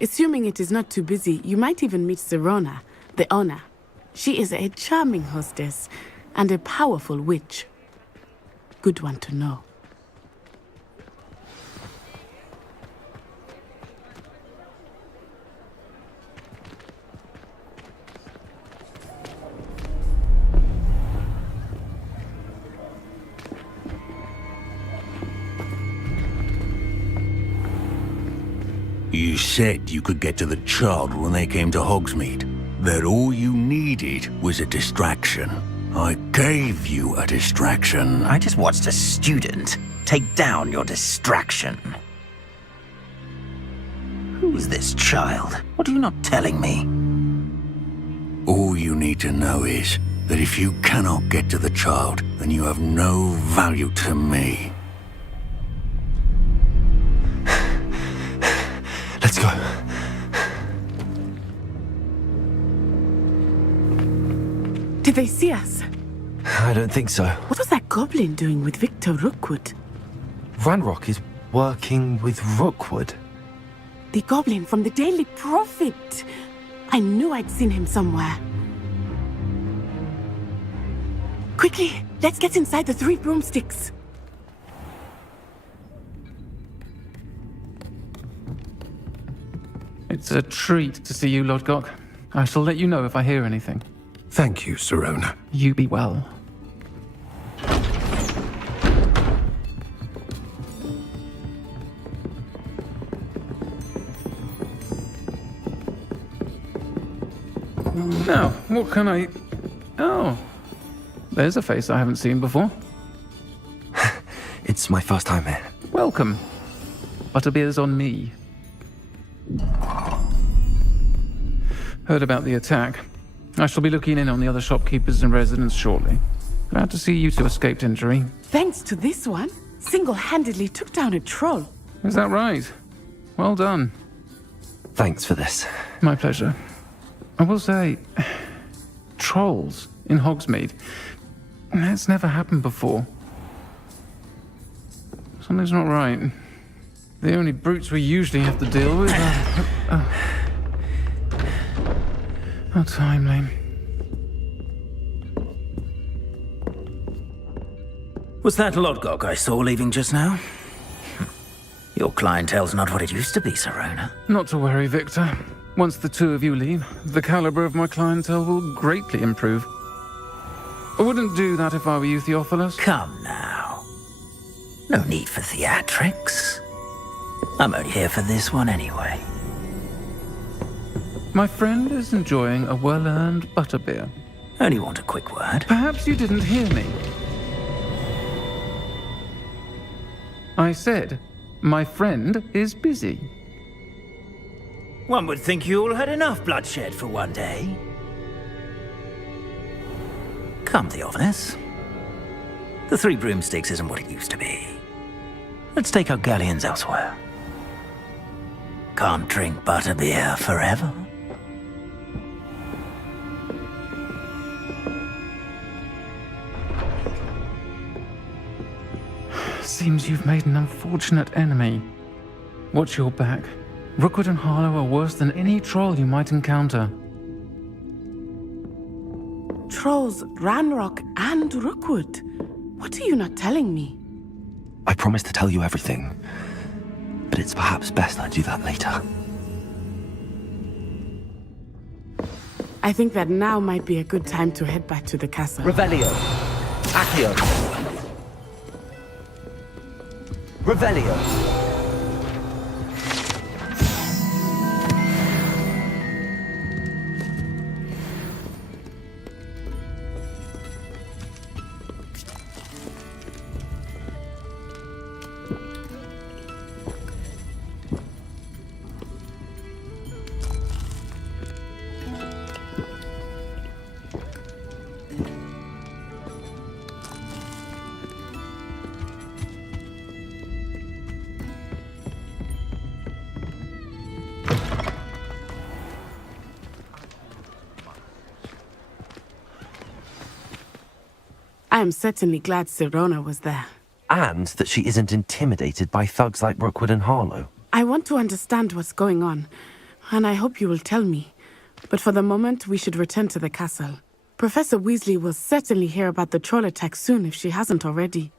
Assuming it is not too busy, you might even meet Sirona, the owner. She is a charming hostess and a powerful witch. Good one to know. You said you could get to the child when they came to Hogsmeade. That all you needed was a distraction. I gave you a distraction. I just watched a student take down your distraction. Who is this child? What are you not telling me? All you need to know is that if you cannot get to the child, then you have no value to me. Let's go. Did they see us? I don't think so. What was that goblin doing with Victor Rookwood? Ranrock is working with Rookwood. The goblin from the Daily Prophet. I knew I'd seen him somewhere. Quickly, let's get inside the 3 broomsticks. It's a treat to see you, Lodgok. I shall let you know if I hear anything. Thank you, Sirona. You be well. Now, what can I... Oh, there's a face I haven't seen before. It's my first time here. Welcome. Butterbeer's on me. Heard about the attack. I shall be looking in on the other shopkeepers and residents shortly. Glad to see you two escaped injury. Thanks to this one, single-handedly took down a troll. Is that right? Well done. Thanks for this. My pleasure. I will say, trolls in Hogsmeade. That's never happened before. Something's not right. The only brutes we usually have to deal with are... How timely. Was that Lodgok I saw leaving just now? Your clientele's not what it used to be, Sirona. Not to worry, Victor. Once the two of you leave, the caliber of my clientele will greatly improve. I wouldn't do that if I were you, Theophilus. Come now. No need for theatrics. I'm only here for this one anyway. My friend is enjoying a well-earned butterbeer. Only want a quick word. Perhaps you didn't hear me. I said, my friend is busy. One would think you all had enough bloodshed for one day. Come, Theophilus. The 3 broomsticks isn't what it used to be. Let's take our galleons elsewhere. Can't drink butterbeer forever. Seems you've made an unfortunate enemy. Watch your back. Rookwood and Harlow are worse than any troll you might encounter. Trolls, Ranrock, and Rookwood. What are you not telling me? I promise to tell you everything, but it's perhaps best I do that later. I think that now might be a good time to head back to the castle. Revelio. Accio. Revelio. I am certainly glad Sirona was there. And that she isn't intimidated by thugs like Rookwood and Harlow. I want to understand what's going on, and I hope you will tell me. But for the moment, we should return to the castle. Professor Weasley will certainly hear about the troll attack soon if she hasn't already.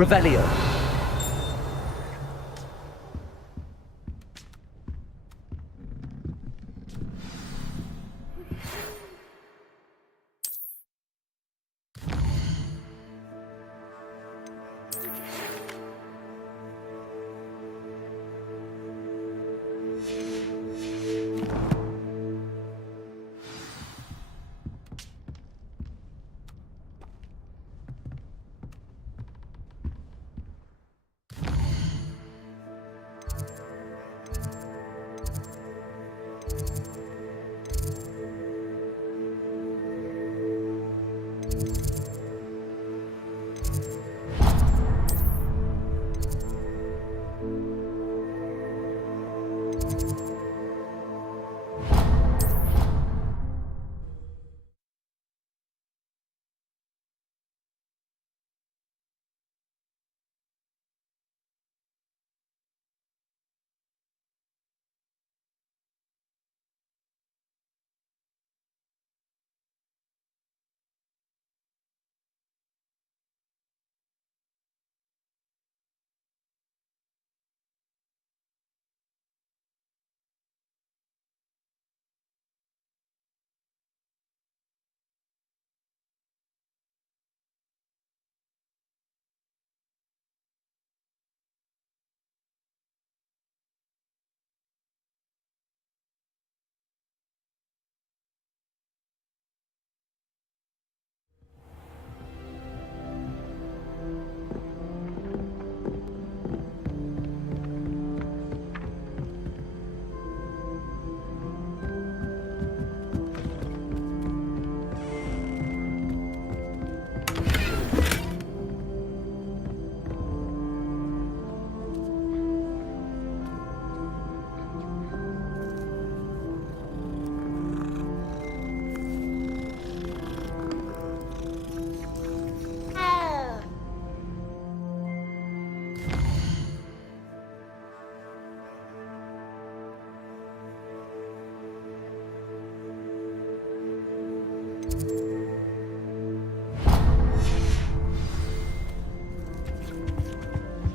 Revelio.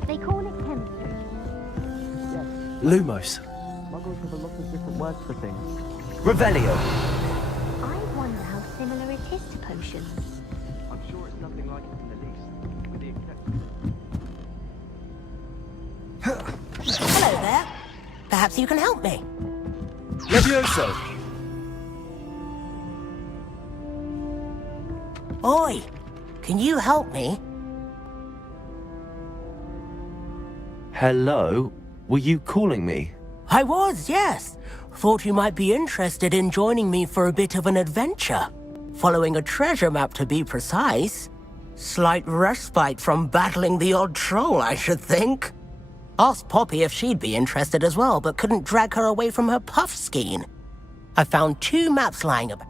They call it chemistry. Lumos. Muggles have a lot of different words for things. Revelio. I wonder how similar it is to potions. I'm sure it's nothing like it in the least, with the exception. Hello there. Perhaps you can help me. Levioso. Oi, can you help me? Hello? Were you calling me? I was, yes. Thought you might be interested in joining me for a bit of an adventure. Following a treasure map, to be precise. Slight respite from battling the odd troll, I should think. Asked Poppy if she'd be interested as well, but couldn't drag her away from her puff skein. I found 2 maps lying about.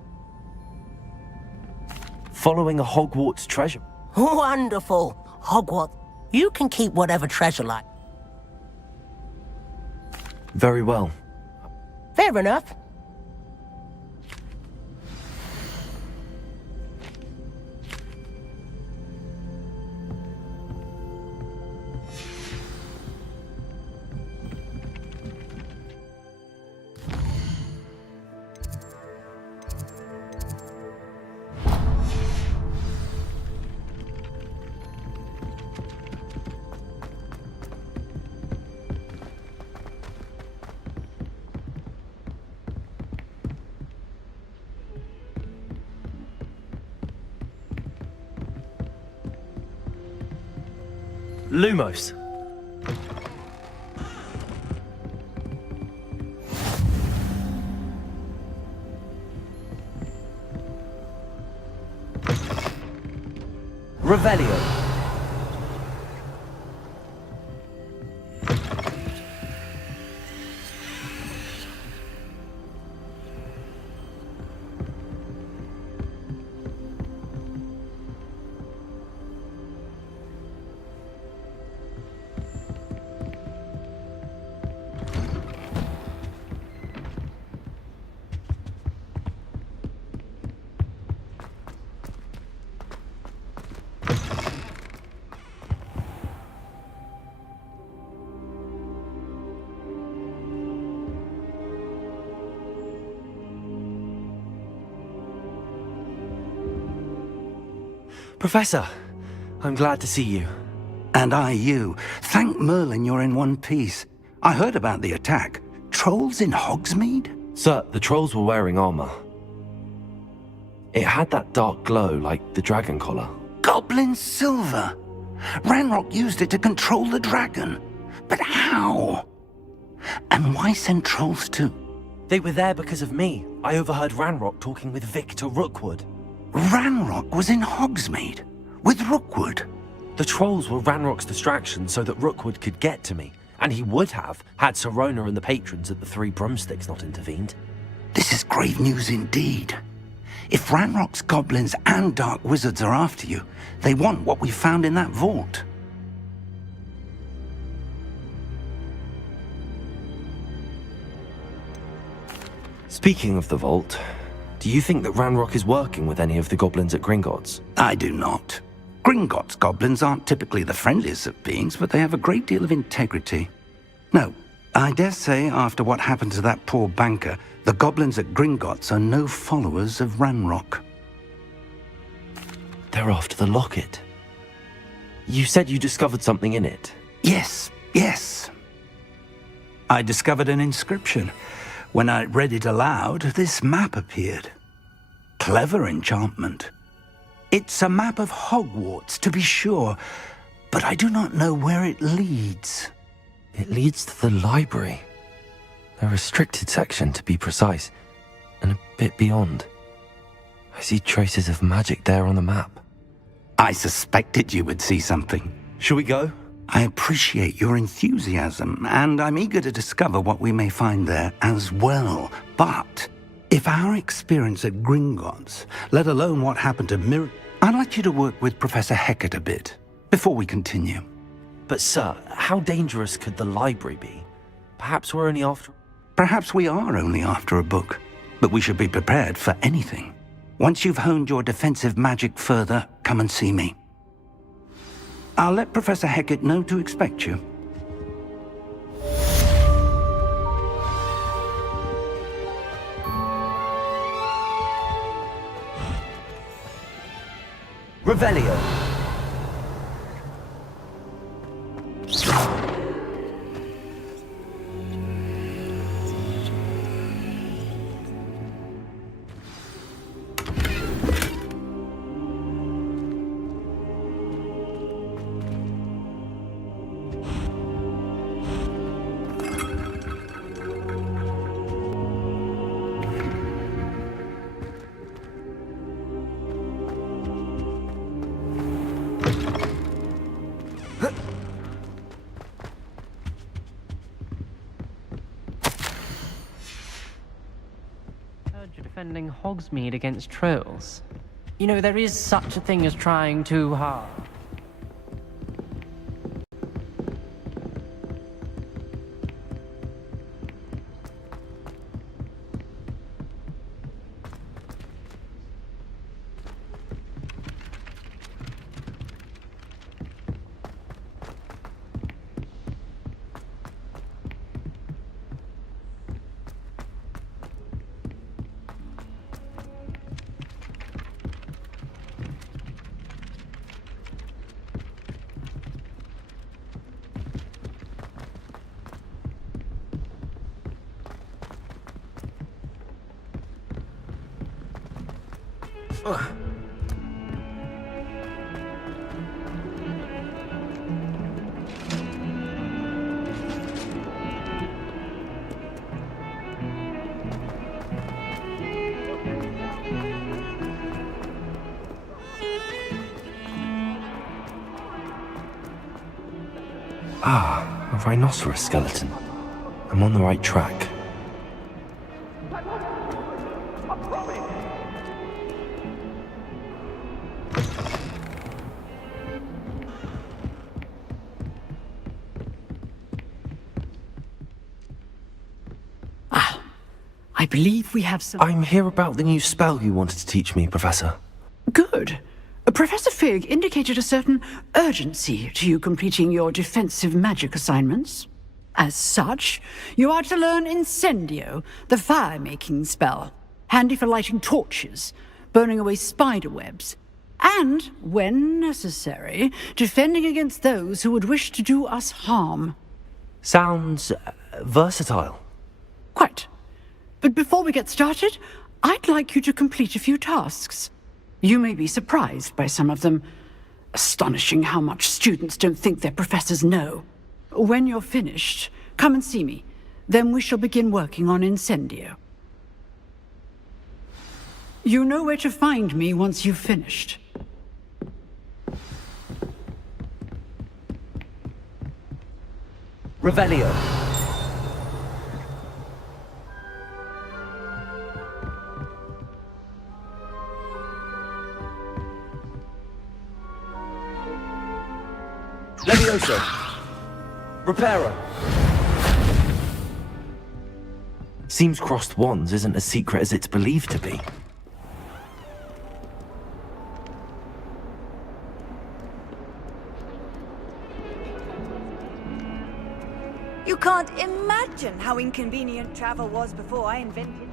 Following a Hogwarts treasure? Wonderful. Hogwarts. You can keep whatever treasure like. Very well. Fair enough. Lumos. Revelio. Professor, I'm glad to see you. And I you. Thank Merlin you're in one piece. I heard about the attack. Trolls in Hogsmeade? Sir, the trolls were wearing armor. It had that dark glow like the dragon collar. Goblin silver. Ranrock used it to control the dragon. But how? And why send trolls too? They were there because of me. I overheard Ranrock talking with Victor Rookwood. Ranrock was in Hogsmeade with Rookwood. The trolls were Ranrock's distraction so that Rookwood could get to me, and he would have had Sirona and the patrons at the Three Broomsticks not intervened. This is grave news indeed. If Ranrock's goblins and dark wizards are after you, they want what we found in that vault. Speaking of the vault, do you think that Ranrock is working with any of the goblins at Gringotts? I do not. Gringotts goblins aren't typically the friendliest of beings, but they have a great deal of integrity. No, I dare say after what happened to that poor banker, the goblins at Gringotts are no followers of Ranrock. They're after the locket. You said you discovered something in it. Yes. I discovered an inscription. When I read it aloud, this map appeared. Clever enchantment. It's a map of Hogwarts, to be sure, but I do not know where it leads. It leads to the library. A restricted section, to be precise, and a bit beyond. I see traces of magic there on the map. I suspected you would see something. Shall we go? I appreciate your enthusiasm, and I'm eager to discover what we may find there as well. But if our experience at Gringotts, let alone what happened to Mirage, I'd like you to work with Professor Hecat a bit before we continue. But sir, how dangerous could the library be? Perhaps we're only after... Perhaps we are only after a book, but we should be prepared for anything. Once you've honed your defensive magic further, come and see me. I'll let Professor Hecat know to expect you. Revelio. You're defending Hogsmeade against trolls. You know, there is such a thing as trying too hard. Ah, a rhinoceros skeleton. I'm on the right track. I believe we have some... I'm here about the new spell you wanted to teach me, Professor. Good. Professor Fig indicated a certain urgency to you completing your defensive magic assignments. As such, you are to learn Incendio, the fire-making spell, handy for lighting torches, burning away spider webs, and, when necessary, defending against those who would wish to do us harm. Sounds versatile. Quite. But before we get started, I'd like you to complete a few tasks. You may be surprised by some of them. Astonishing how much students don't think their professors know. When you're finished, come and see me. Then we shall begin working on Incendio. You know where to find me once you've finished. Revelio. Levioso. Reparo. Seems crossed wands isn't as secret as it's believed to be. You can't imagine how inconvenient travel was before I invented it.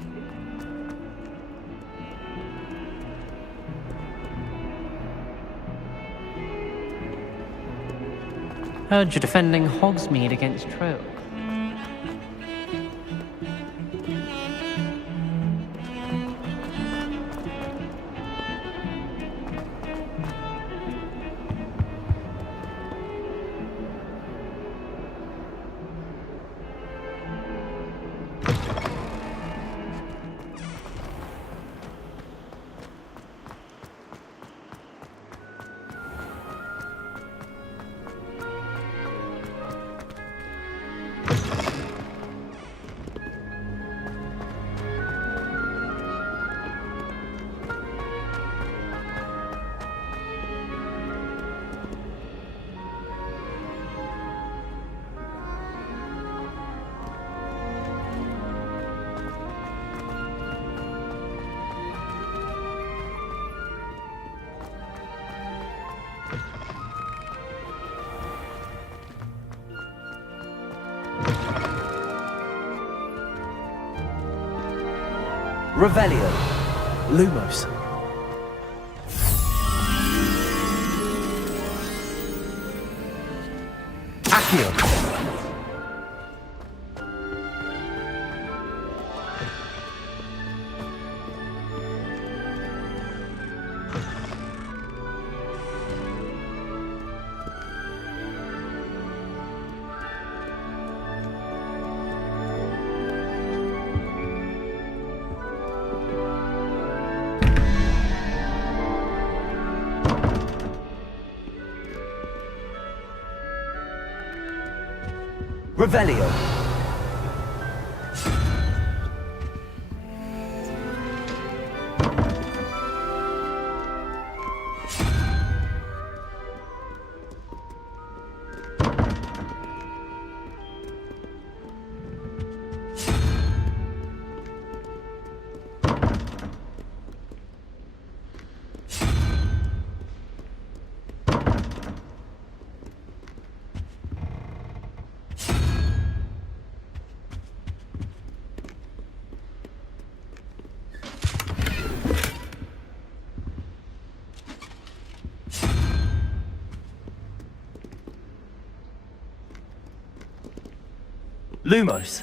Heard you're defending Hogsmeade against trolls. Revelio. Lumos. Accio. Revelio. Lumos.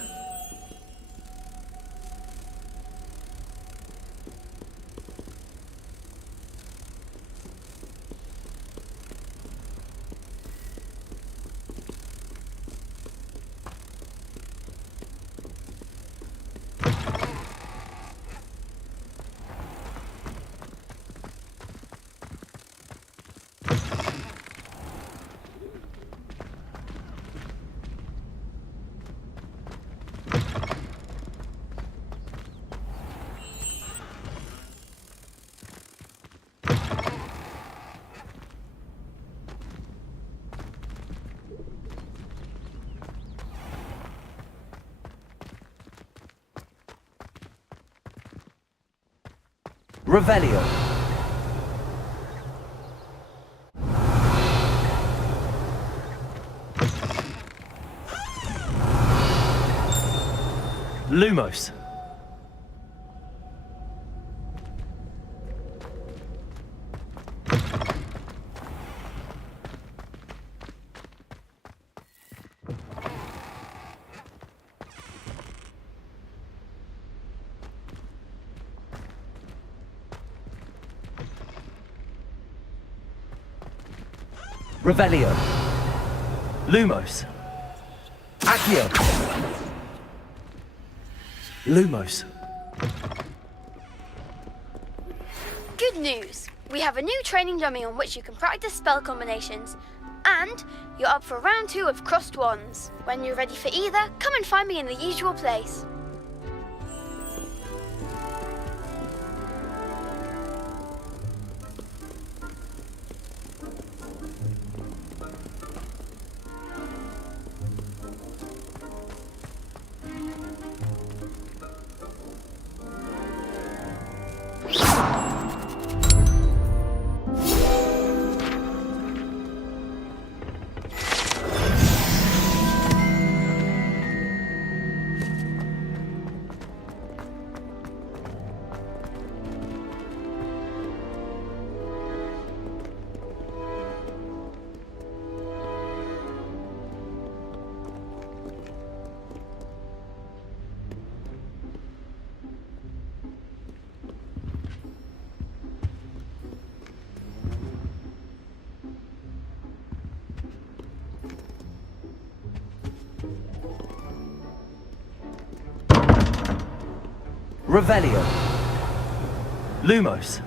Revelio. Lumos. Revelio. Lumos. Accio. Lumos. Good news! We have a new training dummy on which you can practice spell combinations. And you're up for round 2 of Crossed Wands. When you're ready for either, come and find me in the usual place. Revelio. Lumos.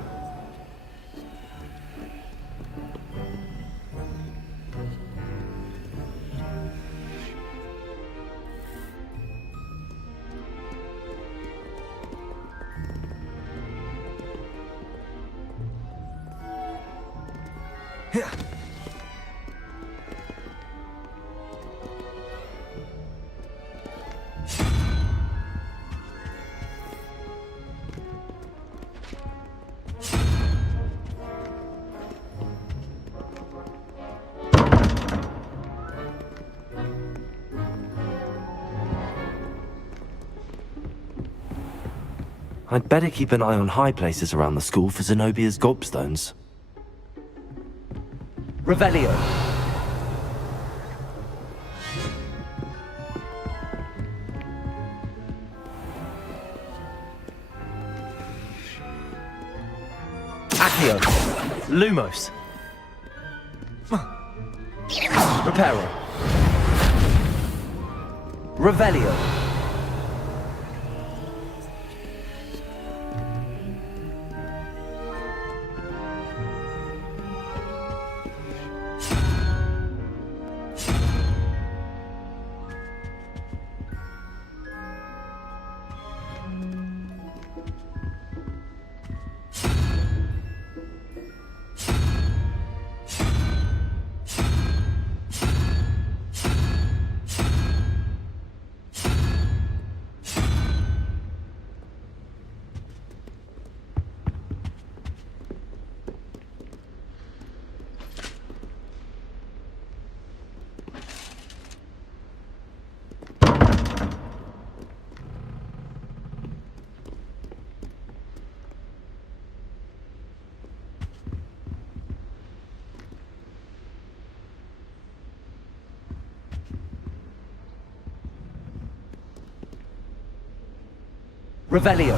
I'd better keep an eye on high places around the school for Zenobia's gobstones. Revelio. Accio. Lumos. Reparo. Revelio. Revelio.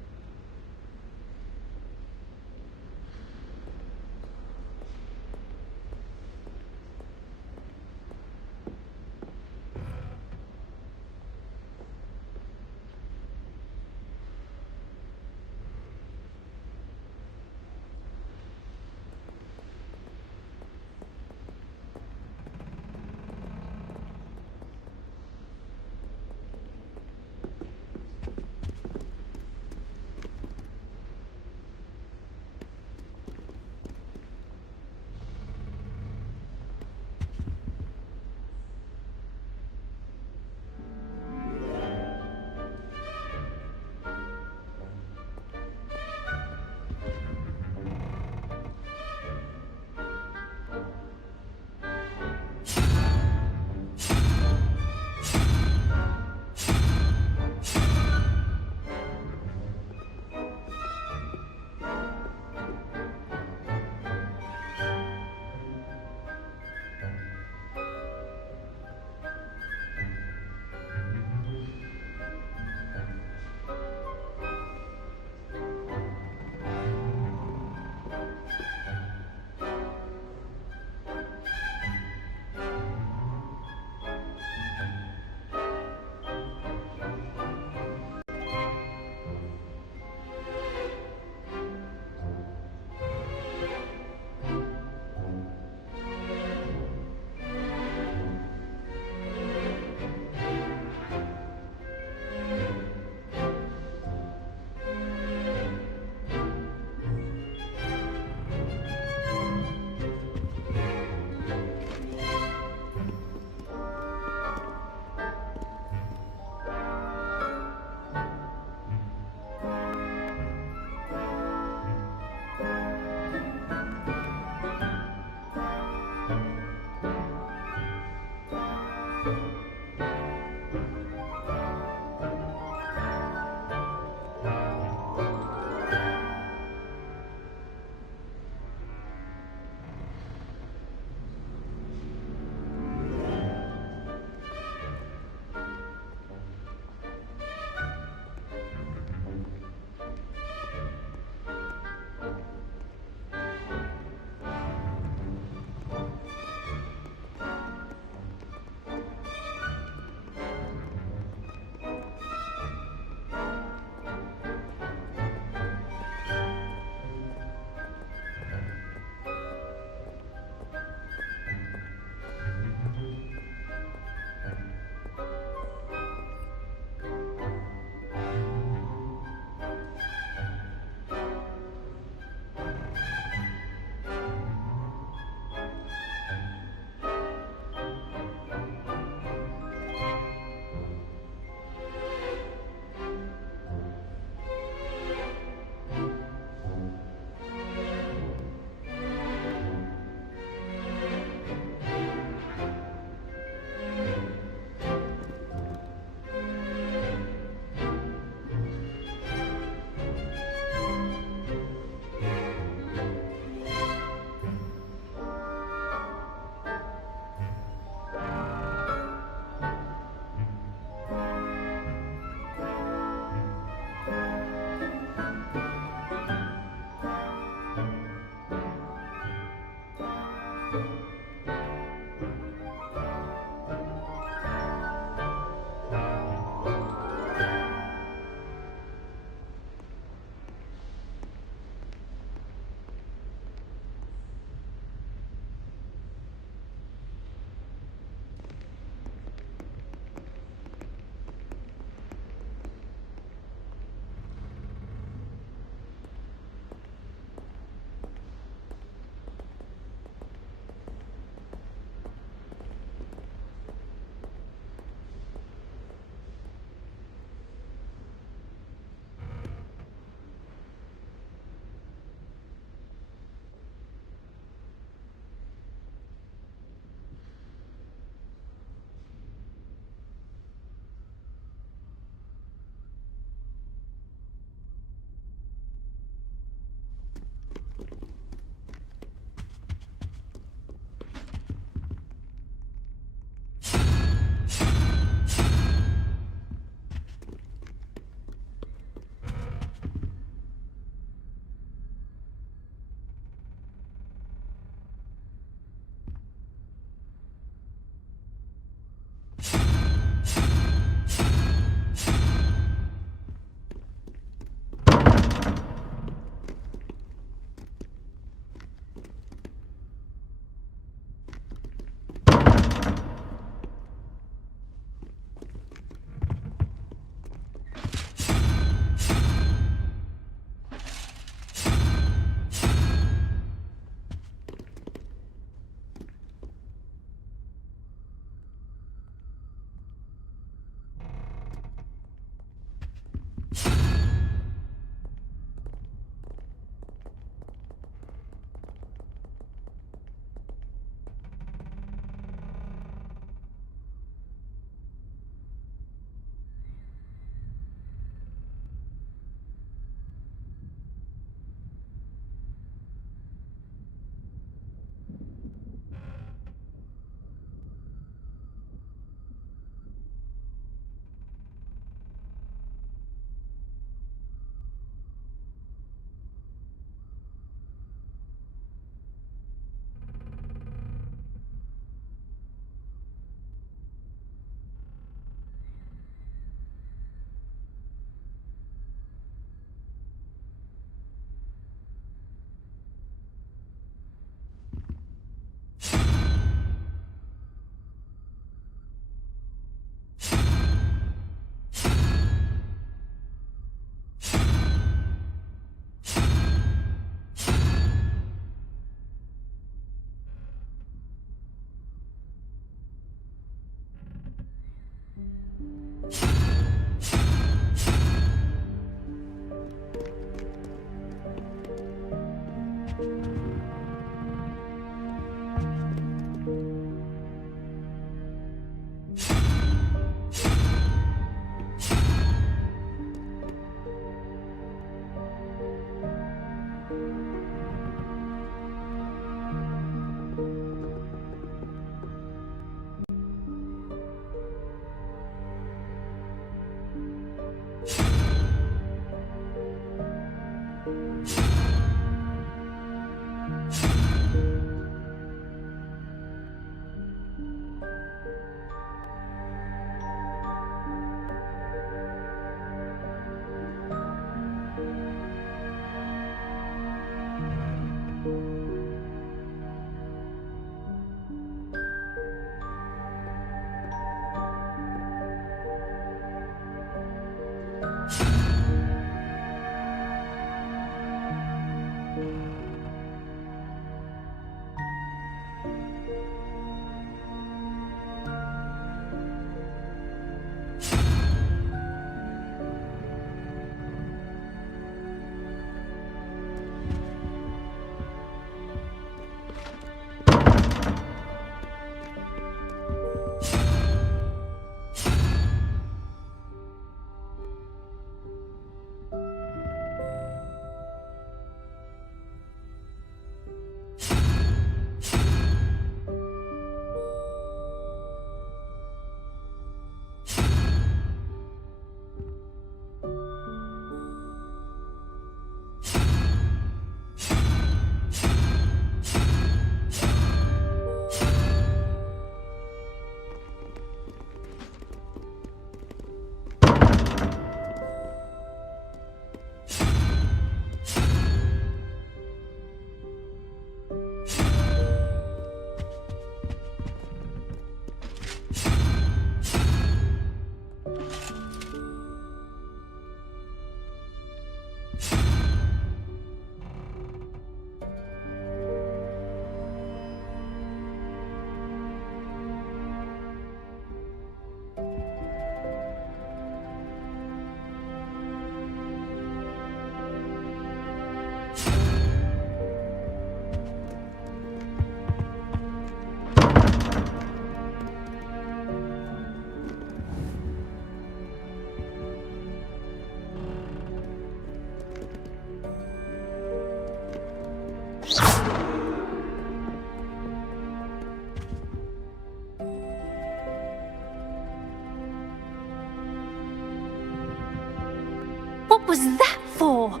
was that for?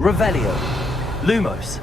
Revelio. Lumos.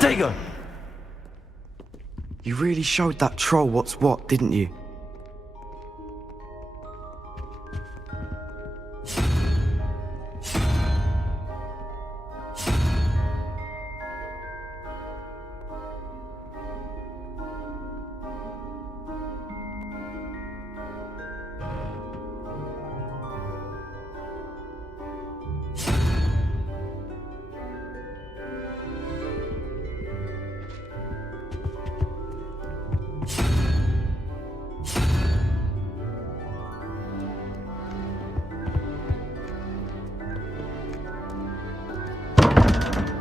Protego! You really showed that troll what's what, didn't you?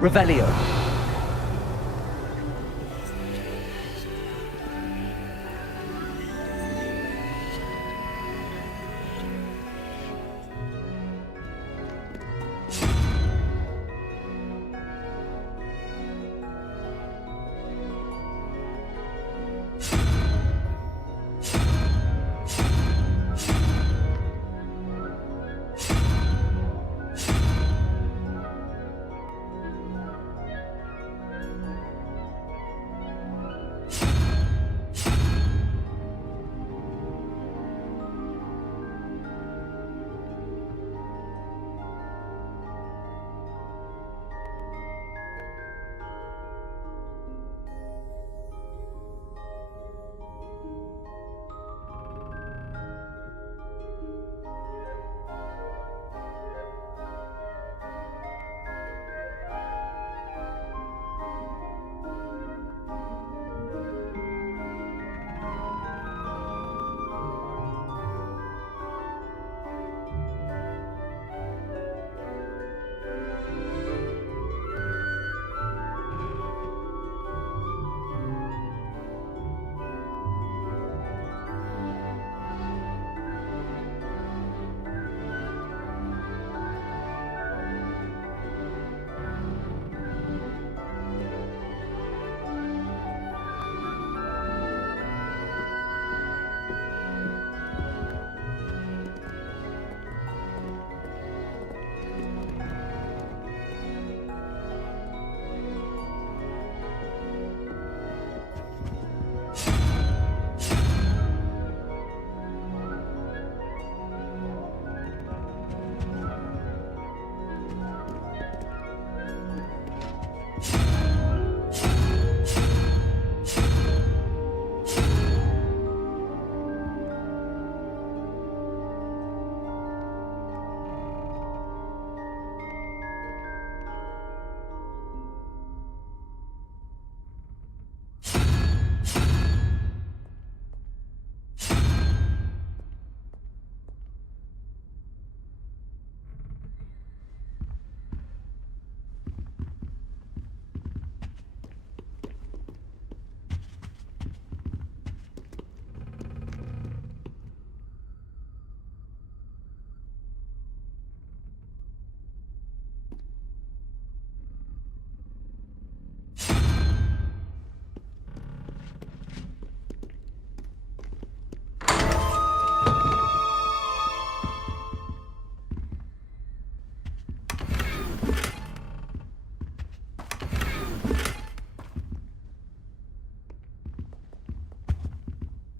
Revelio.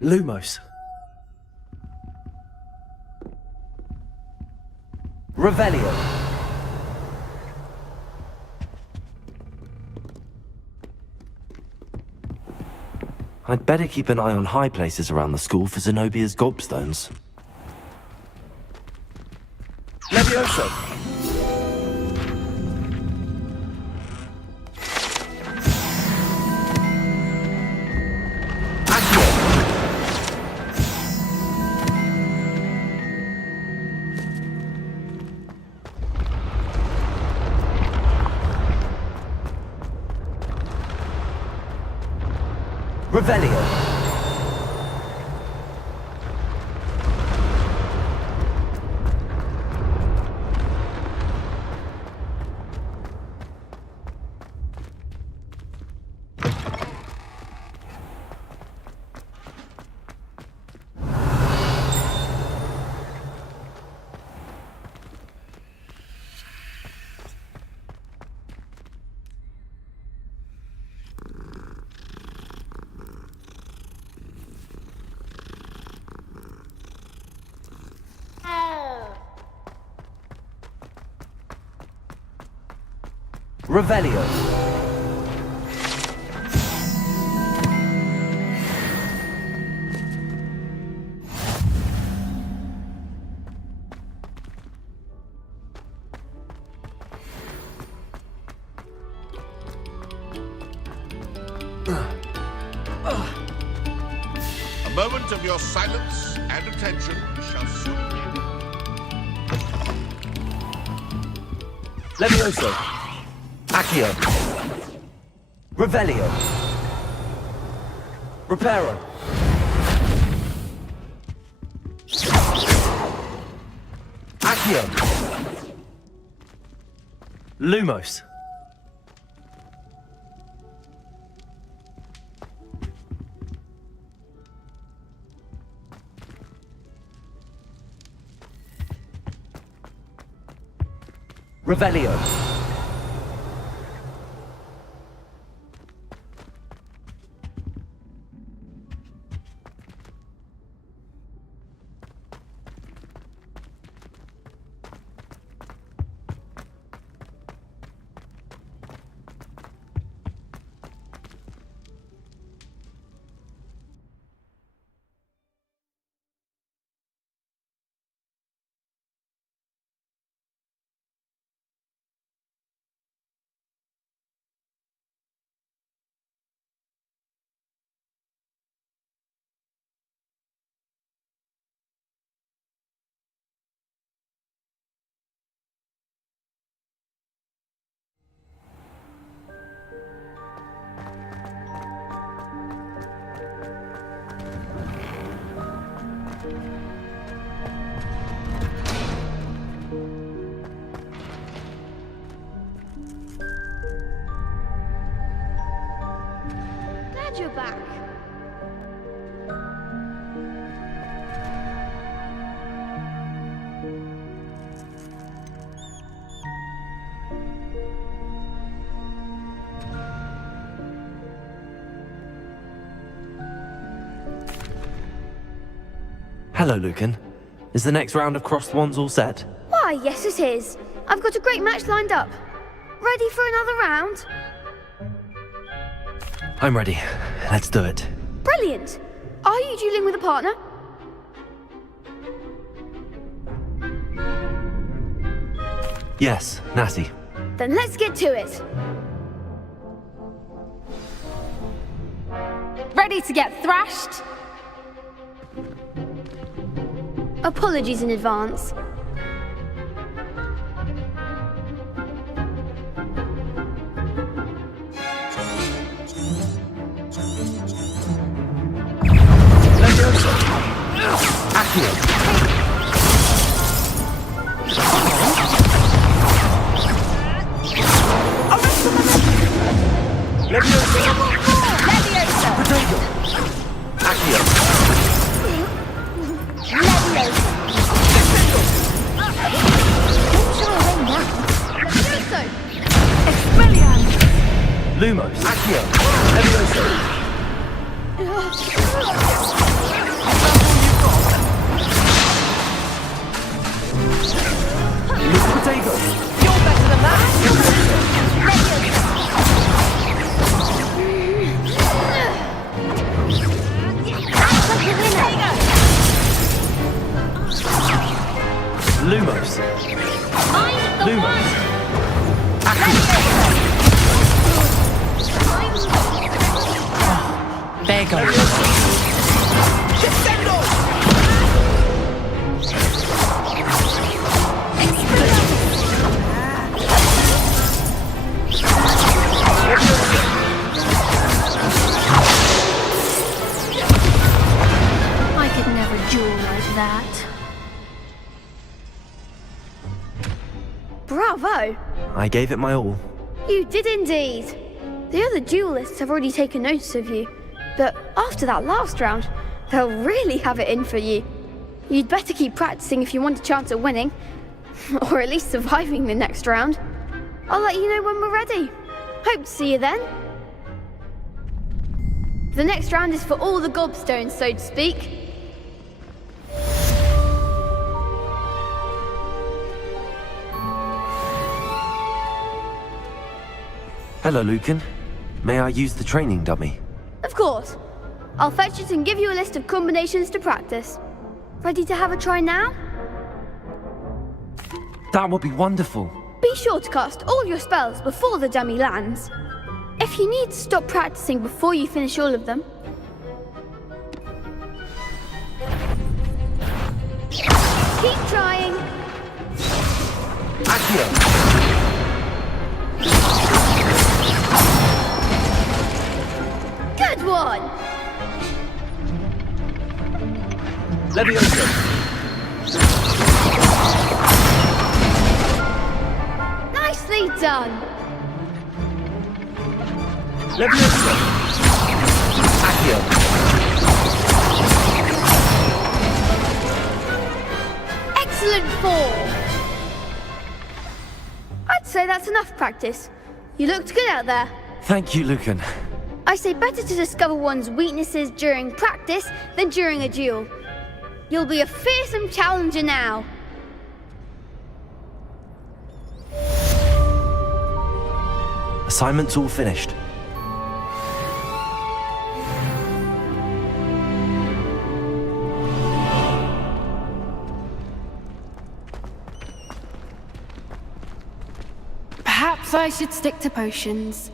Lumos. Revelio. I'd better keep an eye on high places around the school for Zenobia's gobstones. Levioso. Revelio. Revelio. A moment of your silence and attention shall soon be. Levioso. Accio. Revelio. Reparo. Accio. Lumos. Revelio. Glad you're back. Hello, Lucan. Is the next round of Crossed Wands all set? Why, yes it is. I've got a great match lined up. Ready for another round? I'm ready. Let's do it. Brilliant. Are you dueling with a partner? Yes, Natty. Then let's get to it. Ready to get thrashed? Apologies in advance. Lumos. Accio. Levioso. Mr. Potato! You're better than that! Lumos. Lumos. There goes. I could never duel like that. Bravo! I gave it my all. You did indeed. The other duelists have already taken notice of you, but after that last round, they'll really have it in for you. You'd better keep practicing if you want a chance at winning, or at least surviving the next round. I'll let you know when we're ready. Hope to see you then. The next round is for all the gobstones, so to speak. Hello, Lucan. May I use the training dummy? Of course. I'll fetch it and give you a list of combinations to practice. Ready to have a try now? That would be wonderful. Be sure to cast all your spells before the dummy lands. If you need to stop practicing before you finish all of them, keep trying. Accio. Good one! Levioso. Nicely done! Levioso. Accio. Excellent form! I'd say that's enough practice. You looked good out there. Thank you, Lucan. I say better to discover one's weaknesses during practice than during a duel. You'll be a fearsome challenger now. Assignment's all finished. Perhaps I should stick to potions.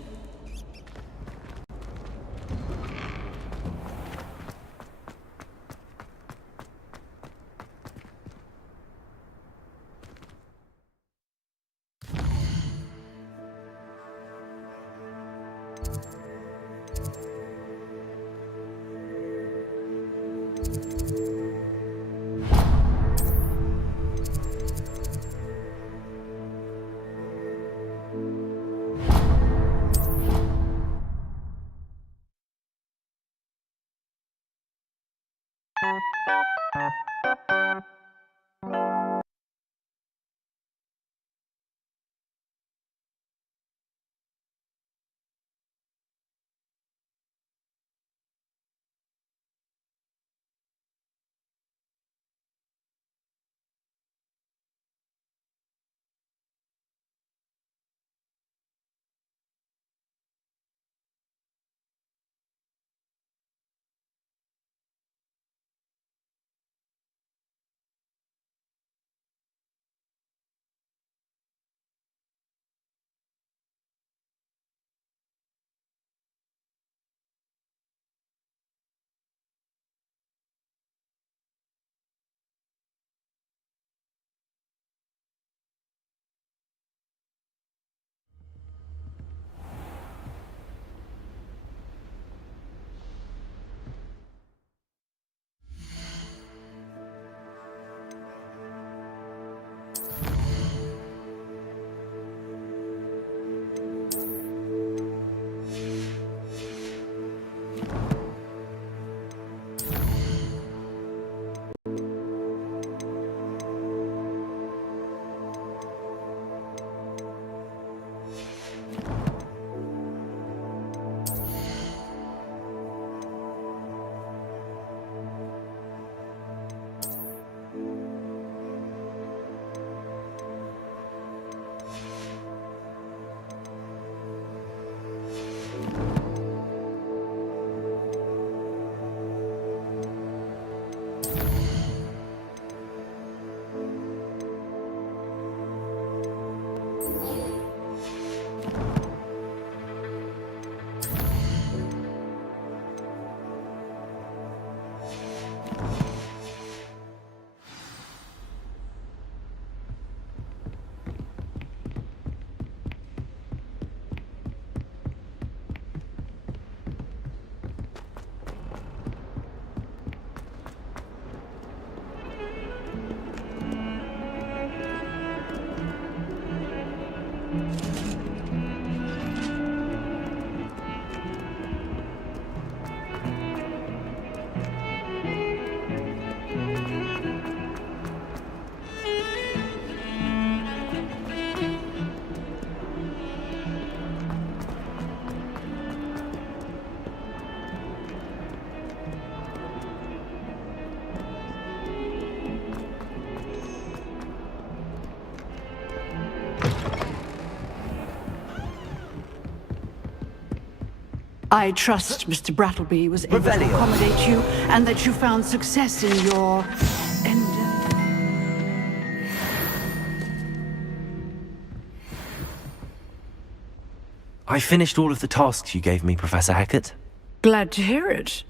I trust Mr. Brattleby was able to accommodate you, and that you found success in your endeavor. I finished all of the tasks you gave me, Professor Hackett. Glad to hear it.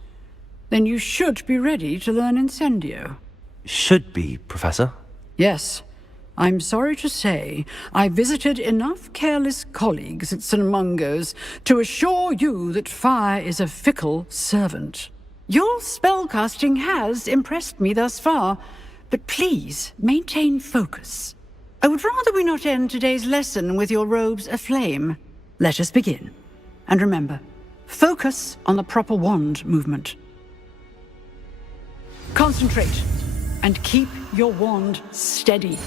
Then you should be ready to learn Incendio. Should be, Professor. Yes. I'm sorry to say, I visited enough careless colleagues at St. Mungo's to assure you that fire is a fickle servant. Your spellcasting has impressed me thus far, but please maintain focus. I would rather we not end today's lesson with your robes aflame. Let us begin. And remember, focus on the proper wand movement. Concentrate, and keep your wand steady.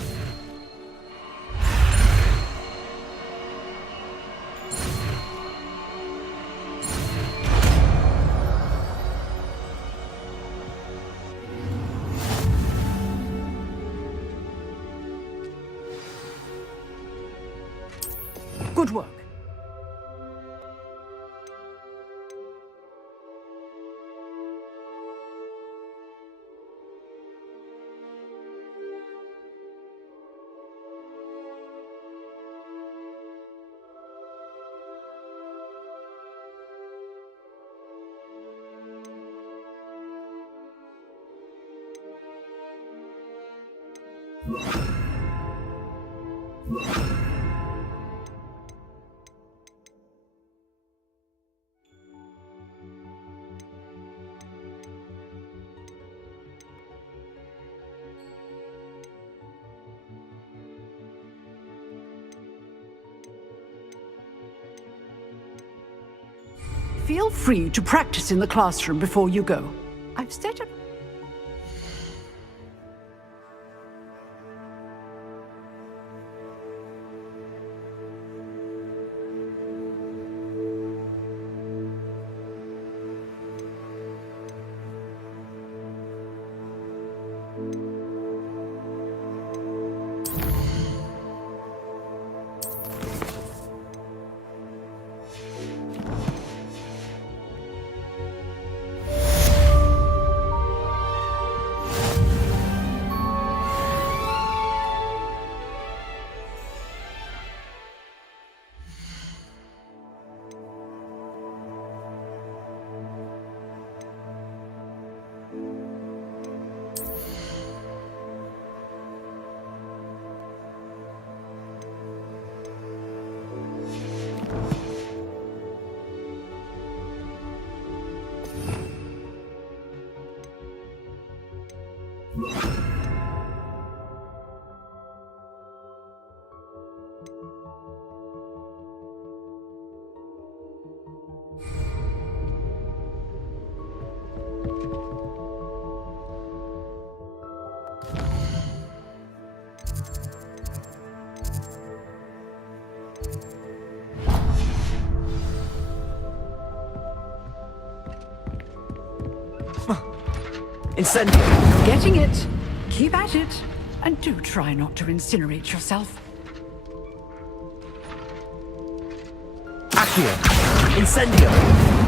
Good work. Feel free to practice in the classroom before you go. I've set up... Incendio! Getting it. Keep at it. And do try not to incinerate yourself. Accio! Incendio!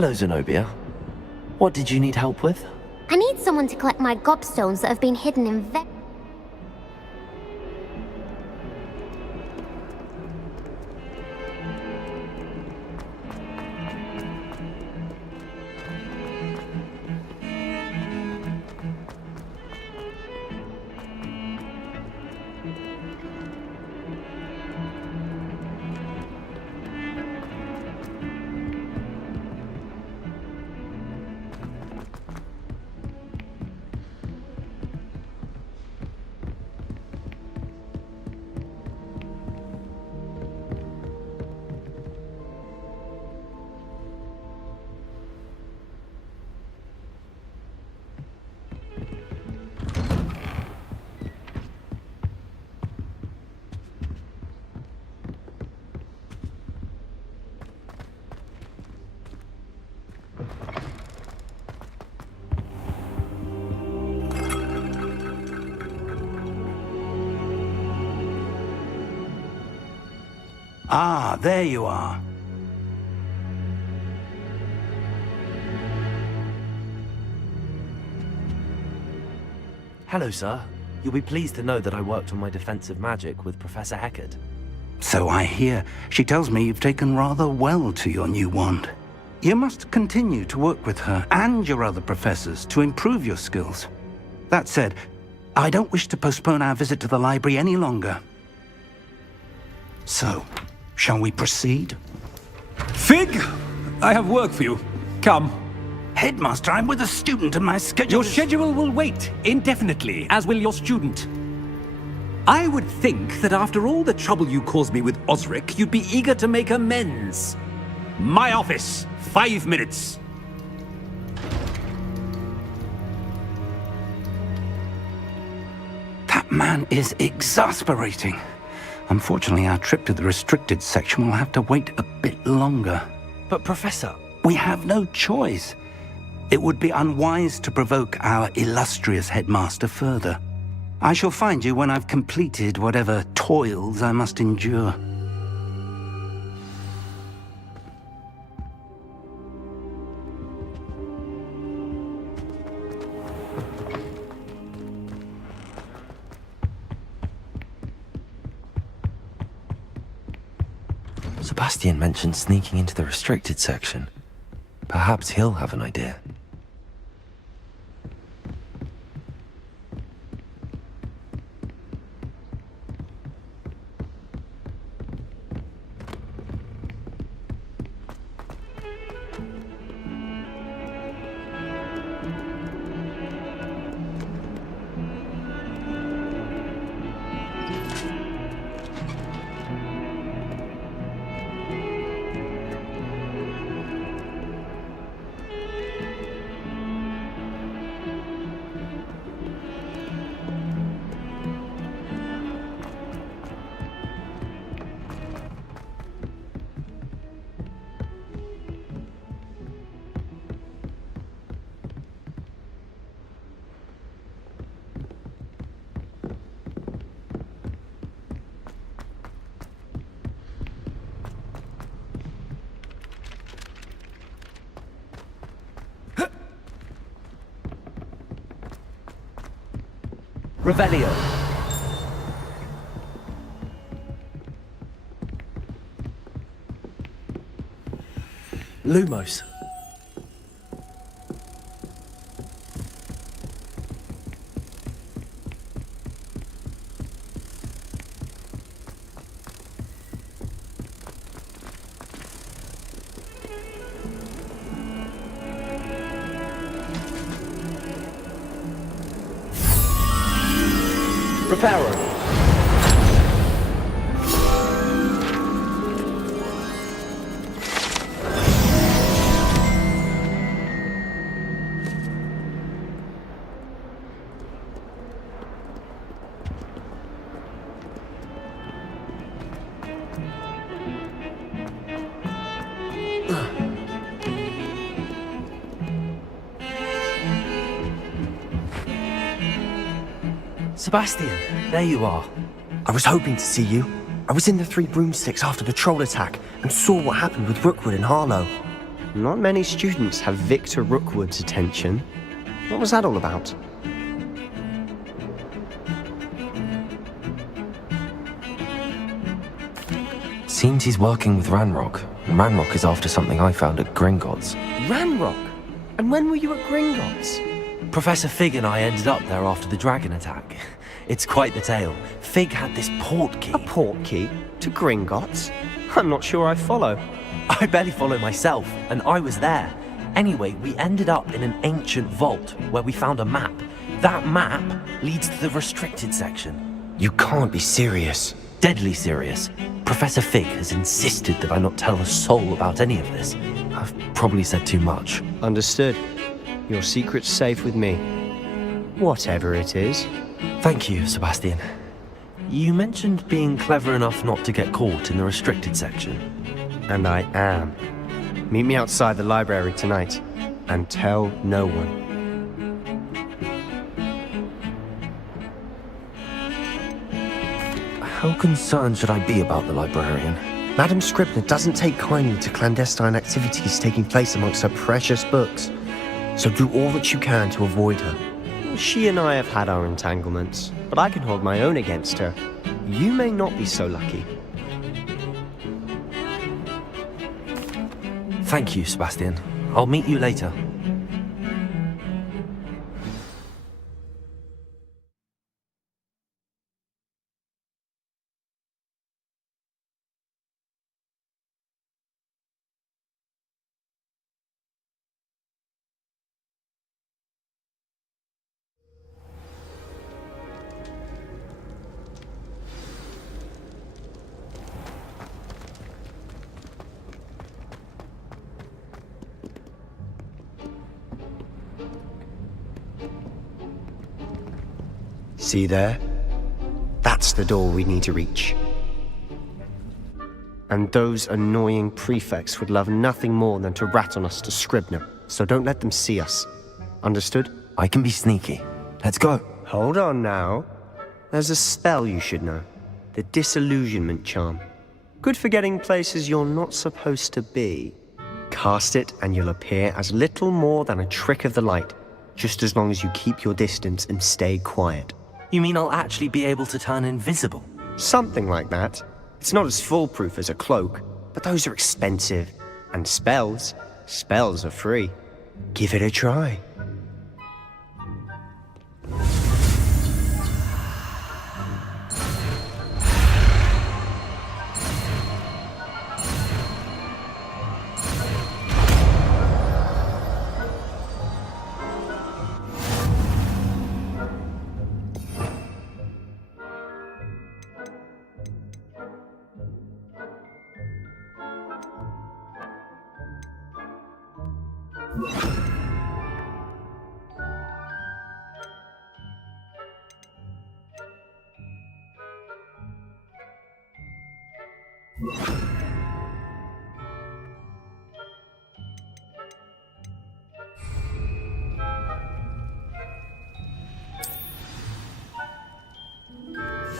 Hello, Zenobia. What did you need help with? I need someone to collect my gobstones that have been hidden in Ah, there you are. Hello, sir. You'll be pleased to know that I worked on my defensive magic with Professor Heckard. So I hear. She tells me you've taken rather well to your new wand. You must continue to work with her and your other professors to improve your skills. That said, I don't wish to postpone our visit to the library any longer. So, shall we proceed? Fig! I have work for you. Come. Headmaster, I'm with a student and my schedule Your schedule will wait indefinitely, as will your student. I would think that after all the trouble you caused me with Osric, you'd be eager to make amends. My office, 5 minutes. That man is exasperating. Unfortunately, our trip to the restricted section will have to wait a bit longer. But Professor... We have no choice. It would be unwise to provoke our illustrious headmaster further. I shall find you when I've completed whatever toils I must endure. Sebastian mentioned sneaking into the restricted section. Perhaps he'll have an idea. Revelio. Lumos. Reparo. Sebastian, there you are. I was hoping to see you. I was in the Three Broomsticks after the troll attack and saw what happened with Rookwood and Harlow. Not many students have Victor Rookwood's attention. What was that all about? Seems he's working with Ranrock, and Ranrock is after something I found at Gringotts. Ranrock? And when were you at Gringotts? Professor Fig and I ended up there after the dragon attack. It's quite the tale. Fig had this port key. A port key? To Gringotts? I'm not sure I follow. I barely follow myself, and I was there. Anyway, we ended up in an ancient vault where we found a map. That map leads to the restricted section. You can't be serious. Deadly serious. Professor Fig has insisted that I not tell a soul about any of this. I've probably said too much. Understood. Your secret's safe with me. Whatever it is. Thank you, Sebastian. You mentioned being clever enough not to get caught in the restricted section. And I am. Meet me outside the library tonight, and tell no one. How concerned should I be about the librarian? Madam Scribner doesn't take kindly to clandestine activities taking place amongst her precious books, so do all that you can to avoid her. She and I have had our entanglements, but I can hold my own against her. You may not be so lucky. Thank you, Sebastian. I'll meet you later. See there? That's the door we need to reach. And those annoying prefects would love nothing more than to rat on us to Scribner, so don't let them see us. Understood? I can be sneaky. Let's go. Hold on now. There's a spell you should know. The Disillusionment Charm. Good for getting places you're not supposed to be. Cast it and you'll appear as little more than a trick of the light, just as long as you keep your distance and stay quiet. You mean I'll actually be able to turn invisible? Something like that. It's not as foolproof as a cloak, but those are expensive. And spells are free. Give it a try.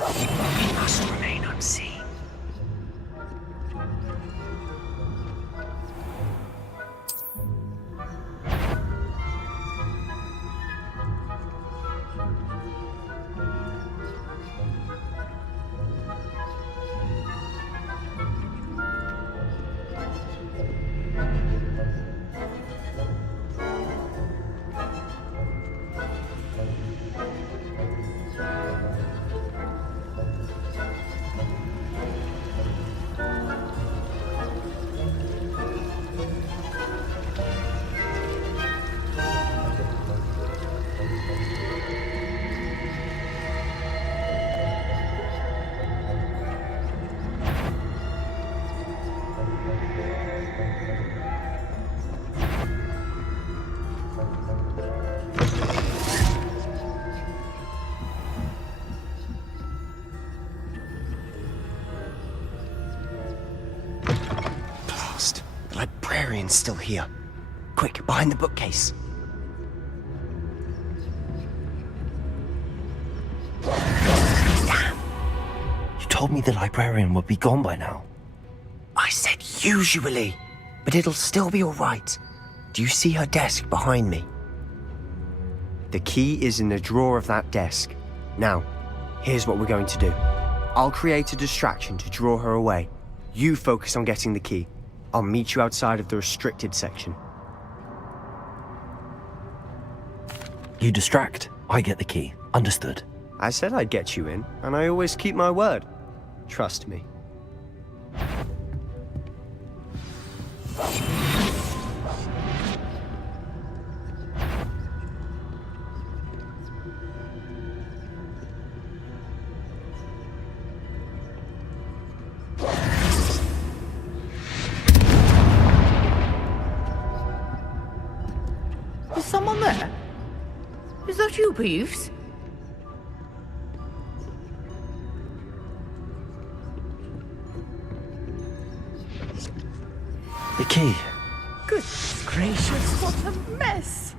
We must remain unseen. Librarian's still here. Quick, behind the bookcase. Damn! You told me the librarian would be gone by now. I said usually. but it'll still be all right. Do you see her desk behind me? The key is in the drawer of that desk. Now, here's what we're going to do. I'll create a distraction to draw her away. You focus on getting the key. I'll meet you outside of the restricted section. You distract, I get the key. Understood. I said I'd get you in, and I always keep my word. Trust me. Is someone there? Is that you, Peeves? The key. Goodness gracious, what a mess!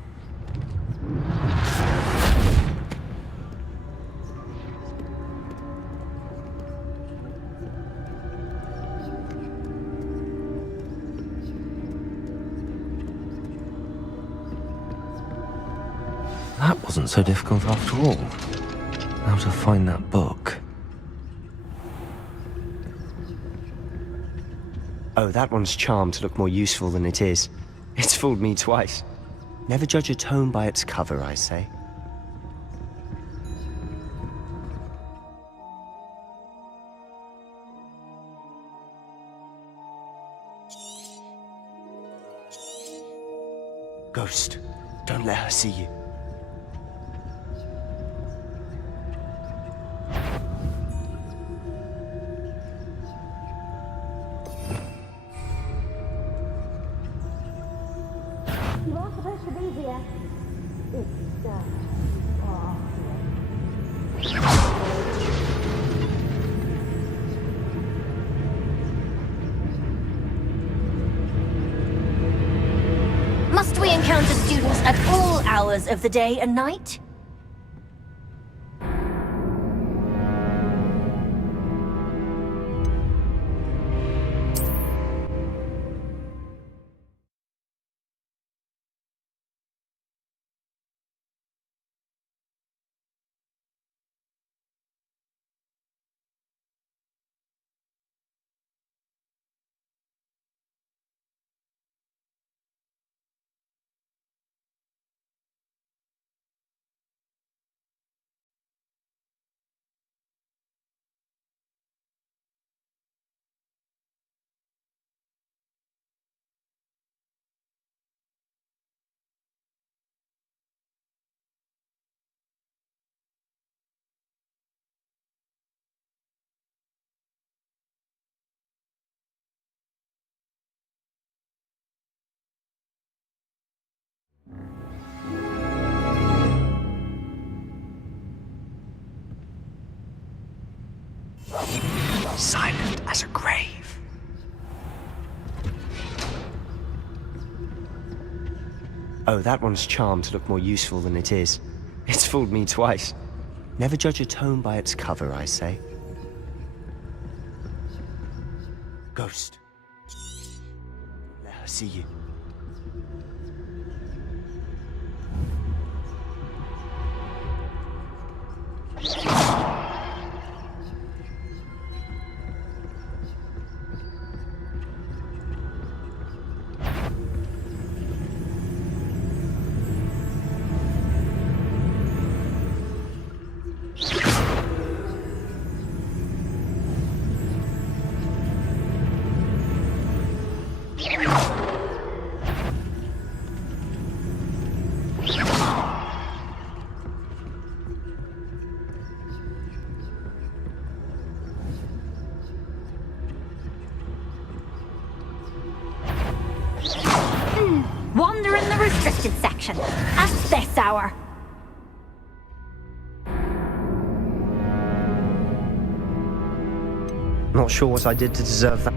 That wasn't so difficult after all. How to find that book. Oh, that one's charmed to look more useful than it is. It's fooled me twice. Never judge a tome by its cover, I say. Ghost, don't let her see you. You are supposed to be here. It's dark. Must we encounter students at all hours of the day and night? Silent as a grave. Oh, that one's charmed to look more useful than it is. It's fooled me twice. Never judge a tome by its cover, I say. Ghost. Let her see you. Wander in the restricted section at this hour. Not sure what I did to deserve that.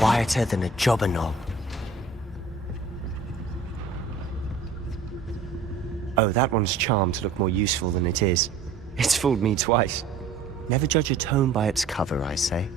quieter than a jobberknoll. Oh, that one's charmed to look more useful than it is. It's fooled me twice. Never judge a tome by its cover, I say.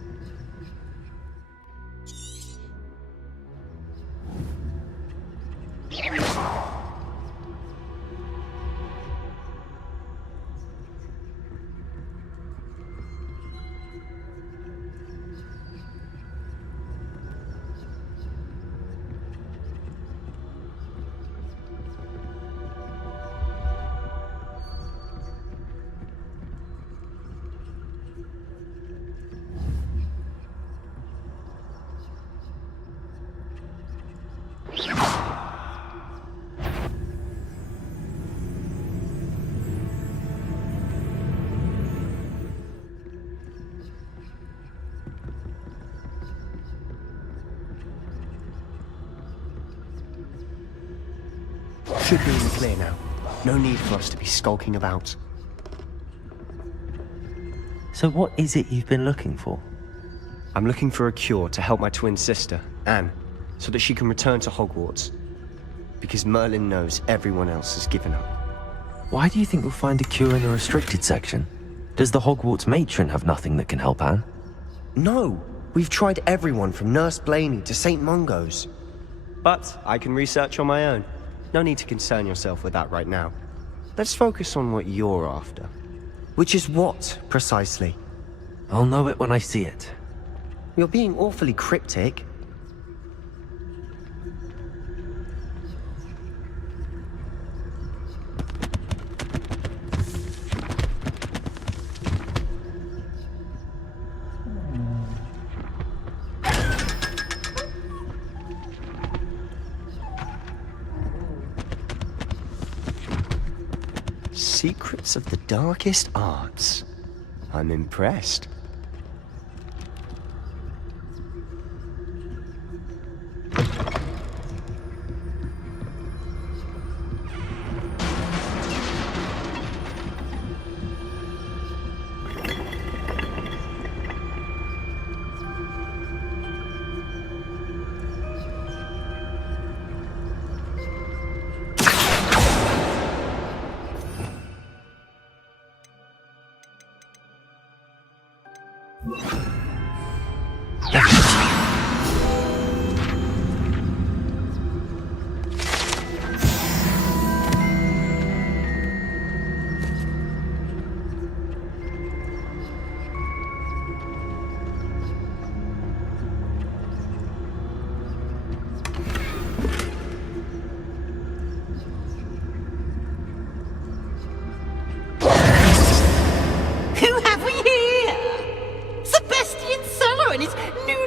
Should be in the clear now. No need for us to be skulking about. So what is it you've been looking for? I'm looking for a cure to help my twin sister, Anne, so that she can return to Hogwarts. Because Merlin knows everyone else has given up. Why do you think you'll find a cure in the restricted section? Does the Hogwarts matron have nothing that can help Anne? No! We've tried everyone from Nurse Blaney to St. Mungo's. But I can research on my own. No need to concern yourself with that right now. Let's focus on what you're after. Which is what, precisely? I'll know it when I see it. You're being awfully cryptic. Secrets of the darkest arts. I'm impressed.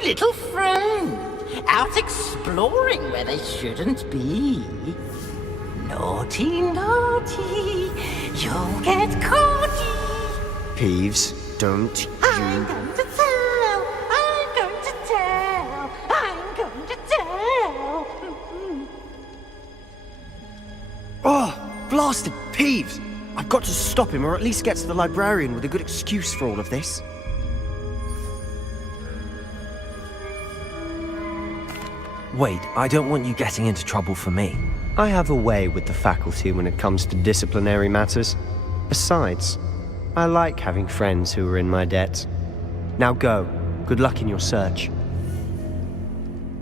Little friend, out exploring where they shouldn't be. Naughty, naughty, you'll get caught. Peeves, don't you... I'm going to tell, I'm going to tell, I'm going to tell. Oh, blasted Peeves! I've got to stop him, or at least get to the librarian with a good excuse for all of this. Wait, I don't want you getting into trouble for me. I have a way with the faculty when it comes to disciplinary matters. Besides, I like having friends who are in my debt. Now go. Good luck in your search.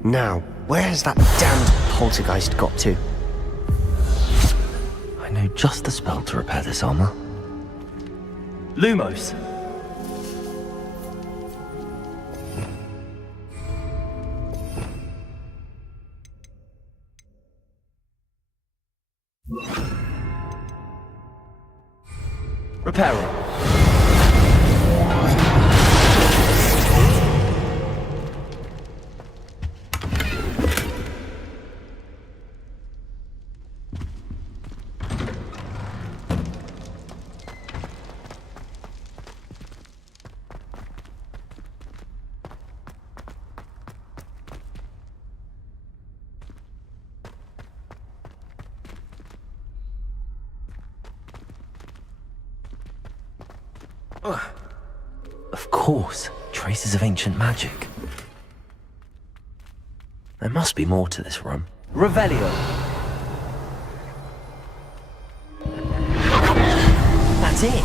Now, where has that damned poltergeist got to? I know just the spell to repair this armor. Lumos! Repairing. Of course, traces of ancient magic. There must be more to this room. Revelio. That's it.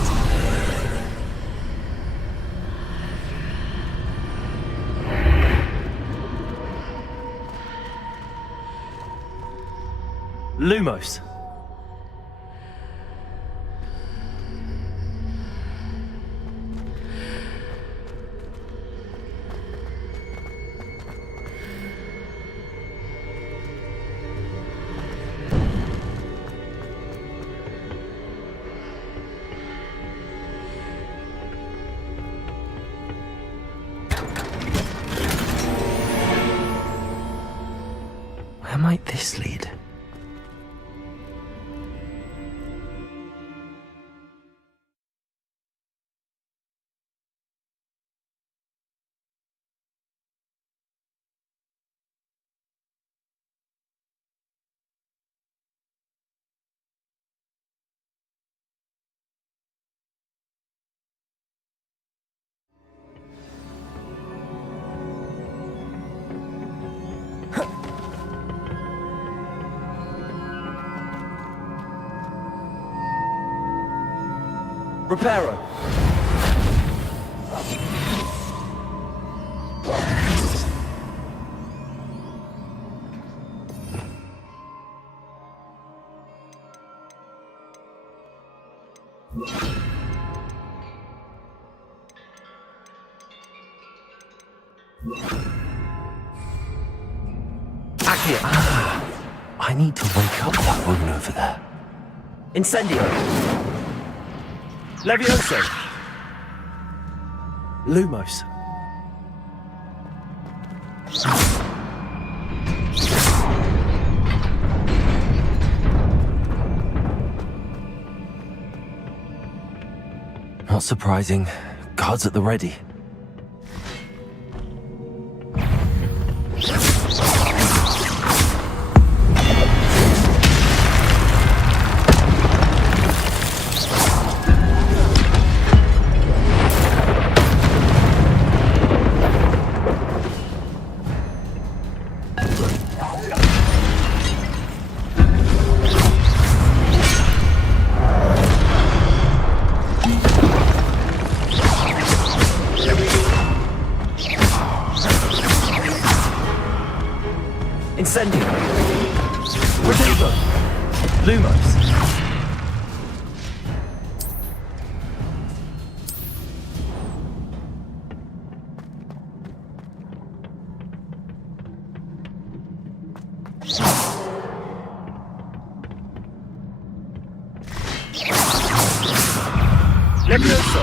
Lumos. Where might this lead? Reparo. I need to wake up that woman over there. Incendio. Levioso. Lumos. Not surprising. Guards at the ready. Incendio. Redeemer. Lumos. Levioso.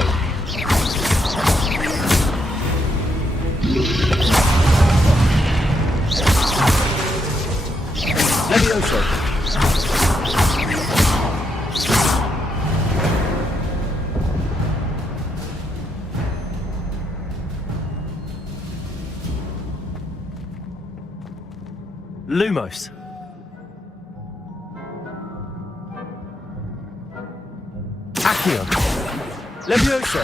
Levioso. Lumos. Accio. Levioso.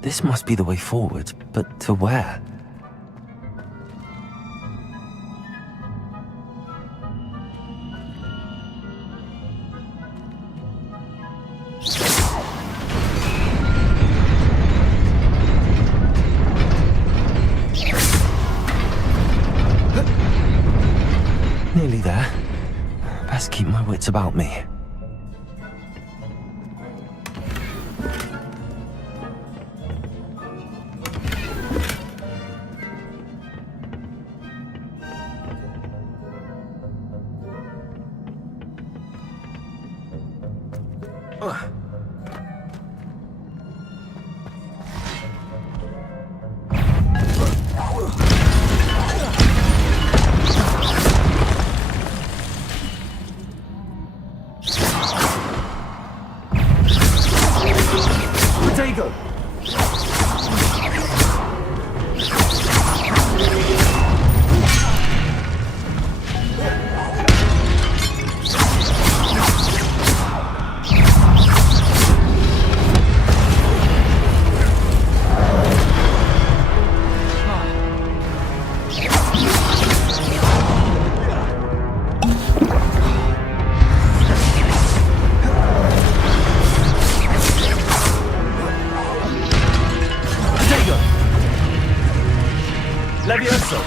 This must be the way forward, but to where? Nearly there. Best keep my wits about me. Drago! Levioso!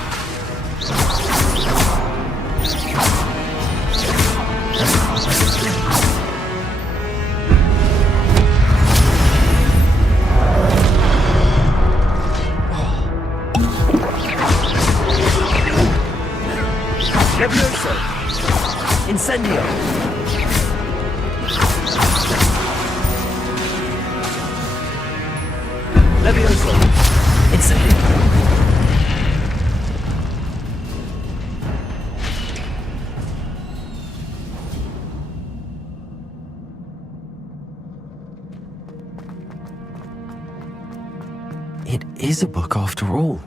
Levioso! Incendio! Levioso! Incendio! It is a book after all.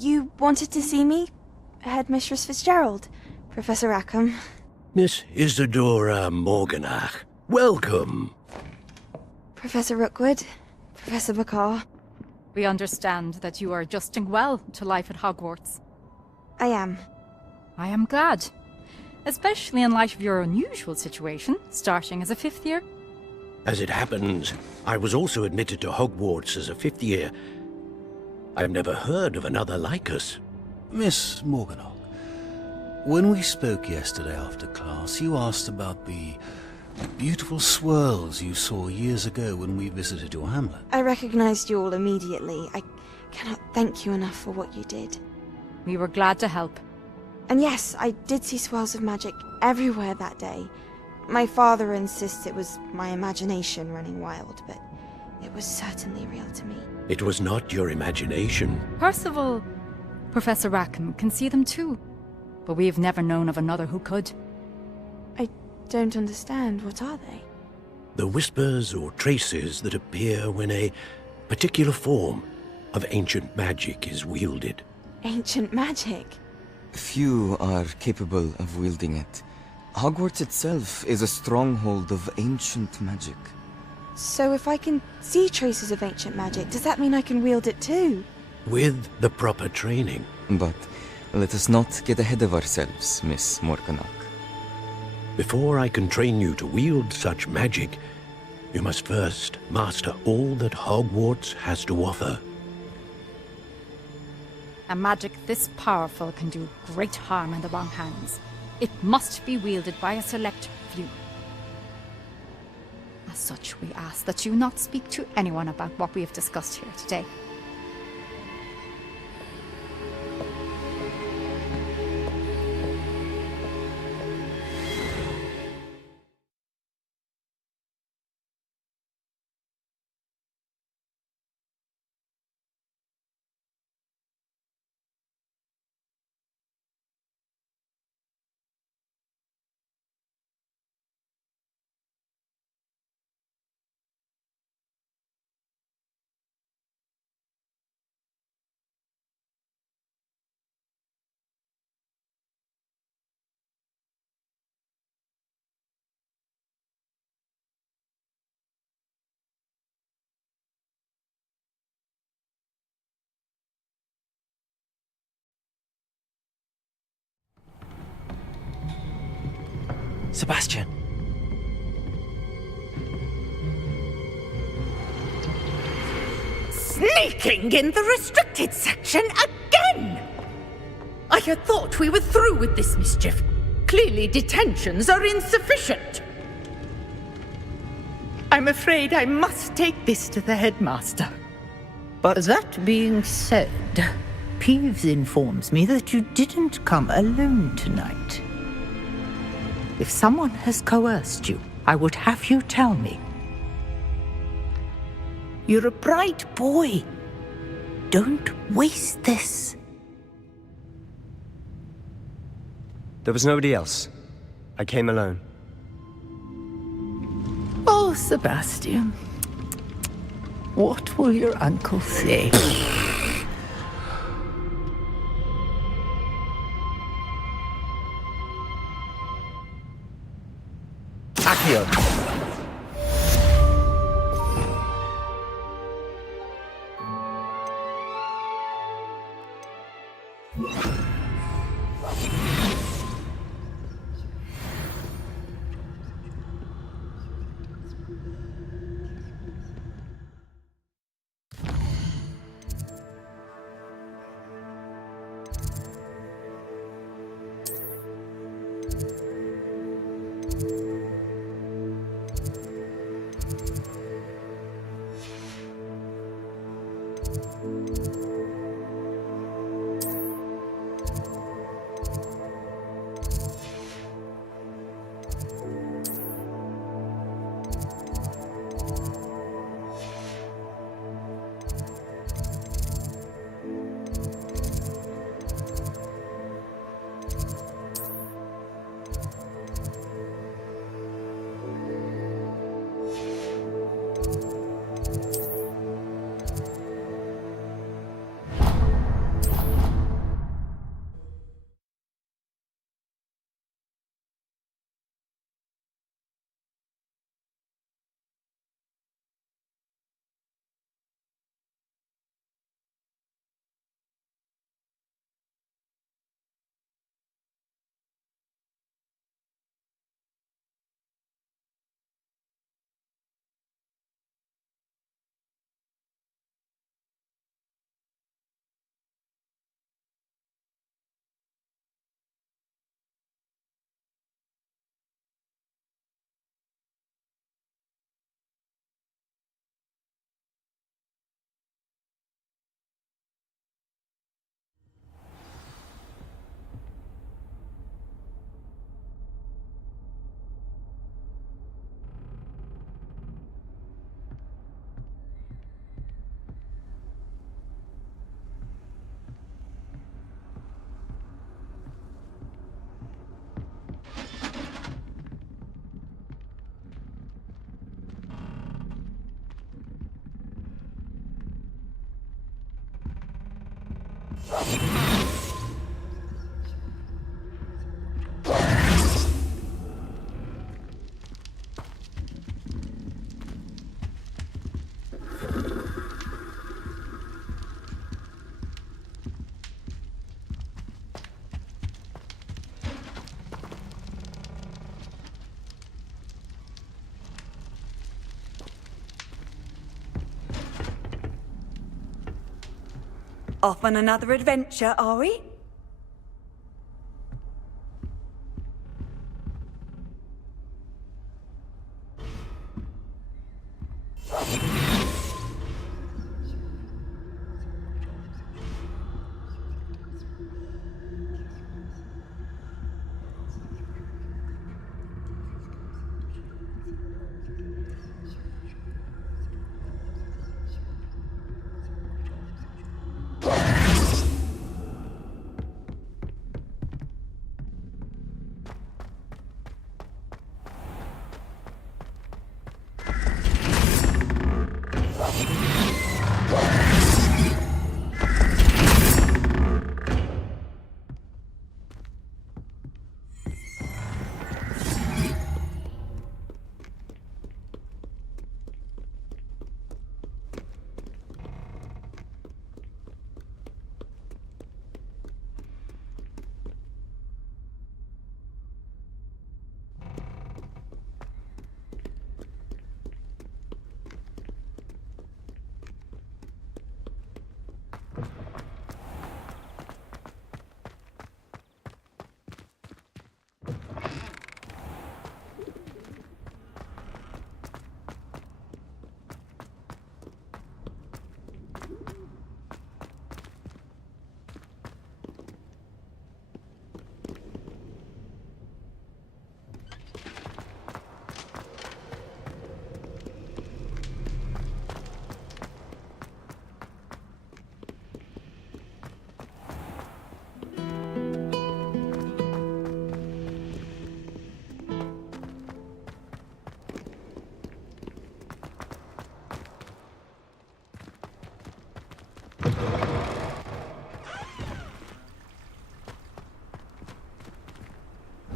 You wanted to see me? Headmistress Fitzgerald, Professor Rackham. Miss Isadora Morganach, welcome. Professor Rookwood, Professor Bakar. We understand that you are adjusting well to life at Hogwarts. I am. I am glad. Especially in light of your unusual situation, starting as a 5th year. As it happens, I was also admitted to Hogwarts as a 5th year. I've never heard of another like us. Miss Morganach, when we spoke yesterday after class, you asked about the beautiful swirls you saw years ago when we visited your hamlet. I recognized you all immediately. I cannot thank you enough for what you did. We were glad to help. And yes, I did see swirls of magic everywhere that day. My father insists it was my imagination running wild, but it was certainly real to me. It was not your imagination. Percival, Professor Rackham can see them too. But we've never known of another who could. I don't understand. What are they? The whispers or traces that appear when a particular form of ancient magic is wielded. Ancient magic? Few are capable of wielding it. Hogwarts itself is a stronghold of ancient magic. So if I can see traces of ancient magic, does that mean I can wield it too? With the proper training. But let us not get ahead of ourselves, Miss Morganach. Before I can train you to wield such magic, you must first master all that Hogwarts has to offer. A magic this powerful can do great harm in the wrong hands. It must be wielded by a select few. As such, we ask that you not speak to anyone about what we have discussed here today. Sebastian! Sneaking in the restricted section again! I had thought we were through with this mischief. Clearly detentions are insufficient. I'm afraid I must take this to the headmaster. But that being said, Peeves informs me that you didn't come alone tonight. If someone has coerced you, I would have you tell me. You're a bright boy. Don't waste this. There was nobody else. I came alone. Oh, Sebastian. What will your uncle say? Accio. Off on another adventure, are we?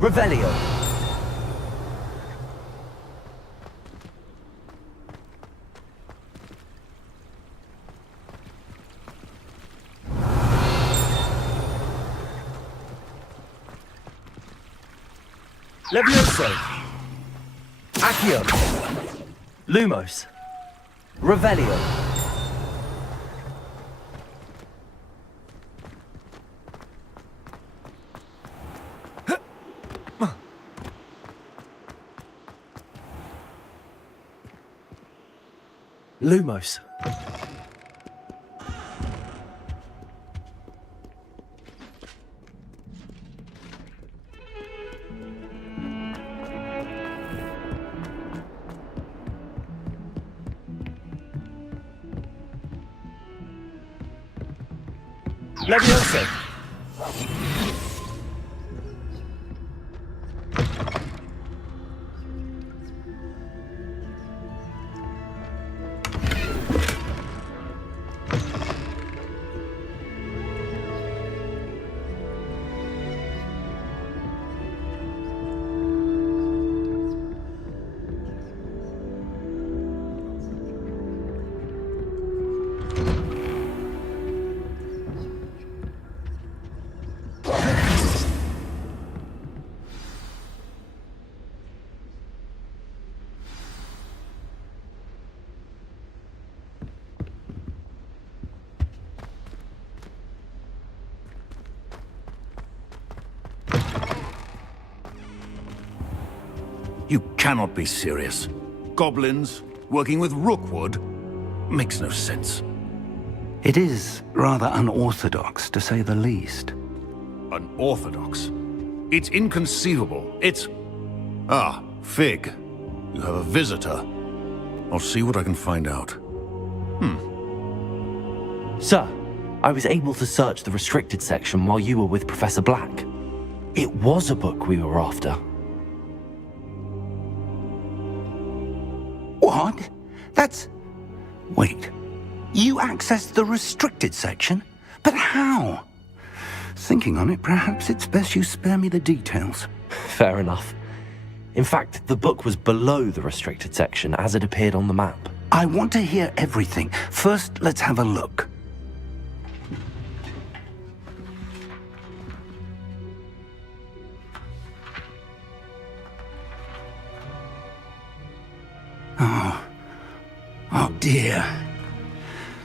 Revelio. Levioso. Accio. Lumos. Revelio. Lumos. Levioso. You cannot be serious. Goblins working with Rookwood makes no sense. It is rather unorthodox, to say the least. Unorthodox? It's inconceivable. It's... Ah, Fig. You have a visitor. I'll see what I can find out. Sir, I was able to search the restricted section while you were with Professor Black. It was a book we were after. What? That's... Wait. You accessed the restricted section? But how? Thinking on it, perhaps it's best you spare me the details. Fair enough. In fact, the book was below the restricted section as it appeared on the map. I want to hear everything. First, let's have a look. Oh dear.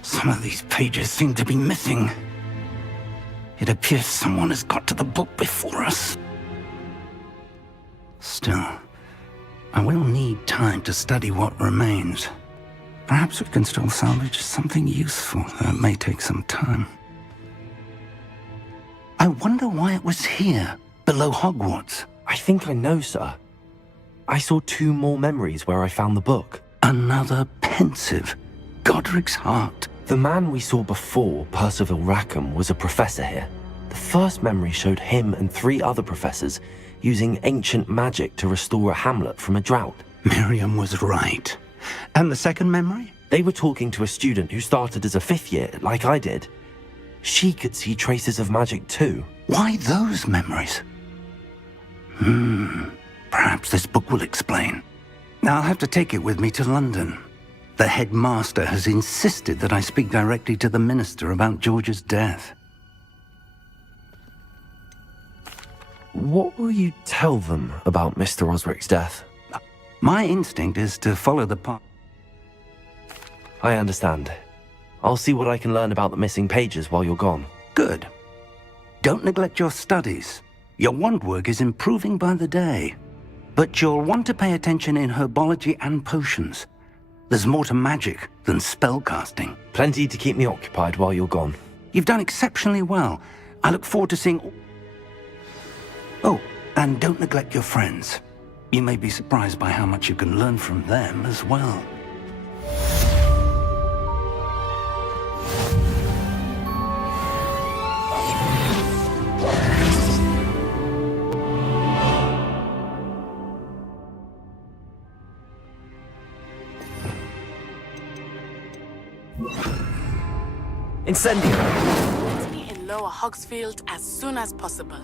Some of these pages seem to be missing. It appears someone has got to the book before us. Still, I will need time to study what remains. Perhaps we can still salvage something useful, though it may take some time. I wonder why it was here, below Hogwarts. I think I know, sir. I saw 2 more memories where I found the book. Another pensive. Godric's heart. The man we saw before, Percival Rackham, was a professor here. The first memory showed him and 3 other professors using ancient magic to restore a hamlet from a drought. Miriam was right. And the second memory? They were talking to a student who started as a 5th year, like I did. She could see traces of magic too. Why those memories? Perhaps this book will explain. Now I'll have to take it with me to London. The headmaster has insisted that I speak directly to the minister about George's death. What will you tell them about Mr. Osric's death? My instinct is to follow the path. I understand. I'll see what I can learn about the missing pages while you're gone. Good. Don't neglect your studies. Your wand work is improving by the day. But you'll want to pay attention in herbology and potions. There's more to magic than spellcasting. Plenty to keep me occupied while you're gone. You've done exceptionally well. I look forward to seeing... Oh, and don't neglect your friends. You may be surprised by how much you can learn from them as well. Incendio! Meet me in Lower Hogsfield as soon as possible.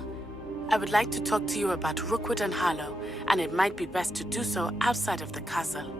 I would like to talk to you about Rookwood and Harlow, and it might be best to do so outside of the castle.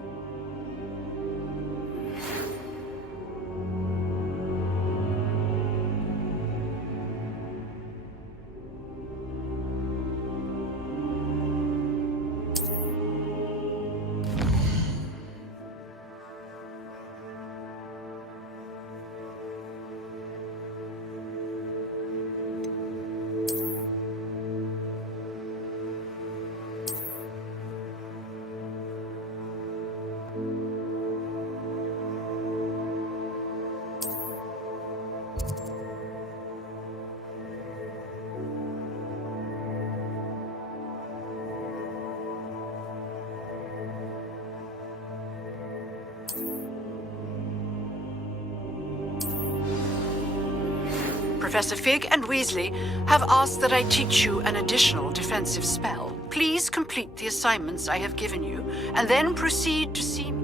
Professor Fig and Weasley have asked that I teach you an additional defensive spell. Please complete the assignments I have given you, and then proceed to see me.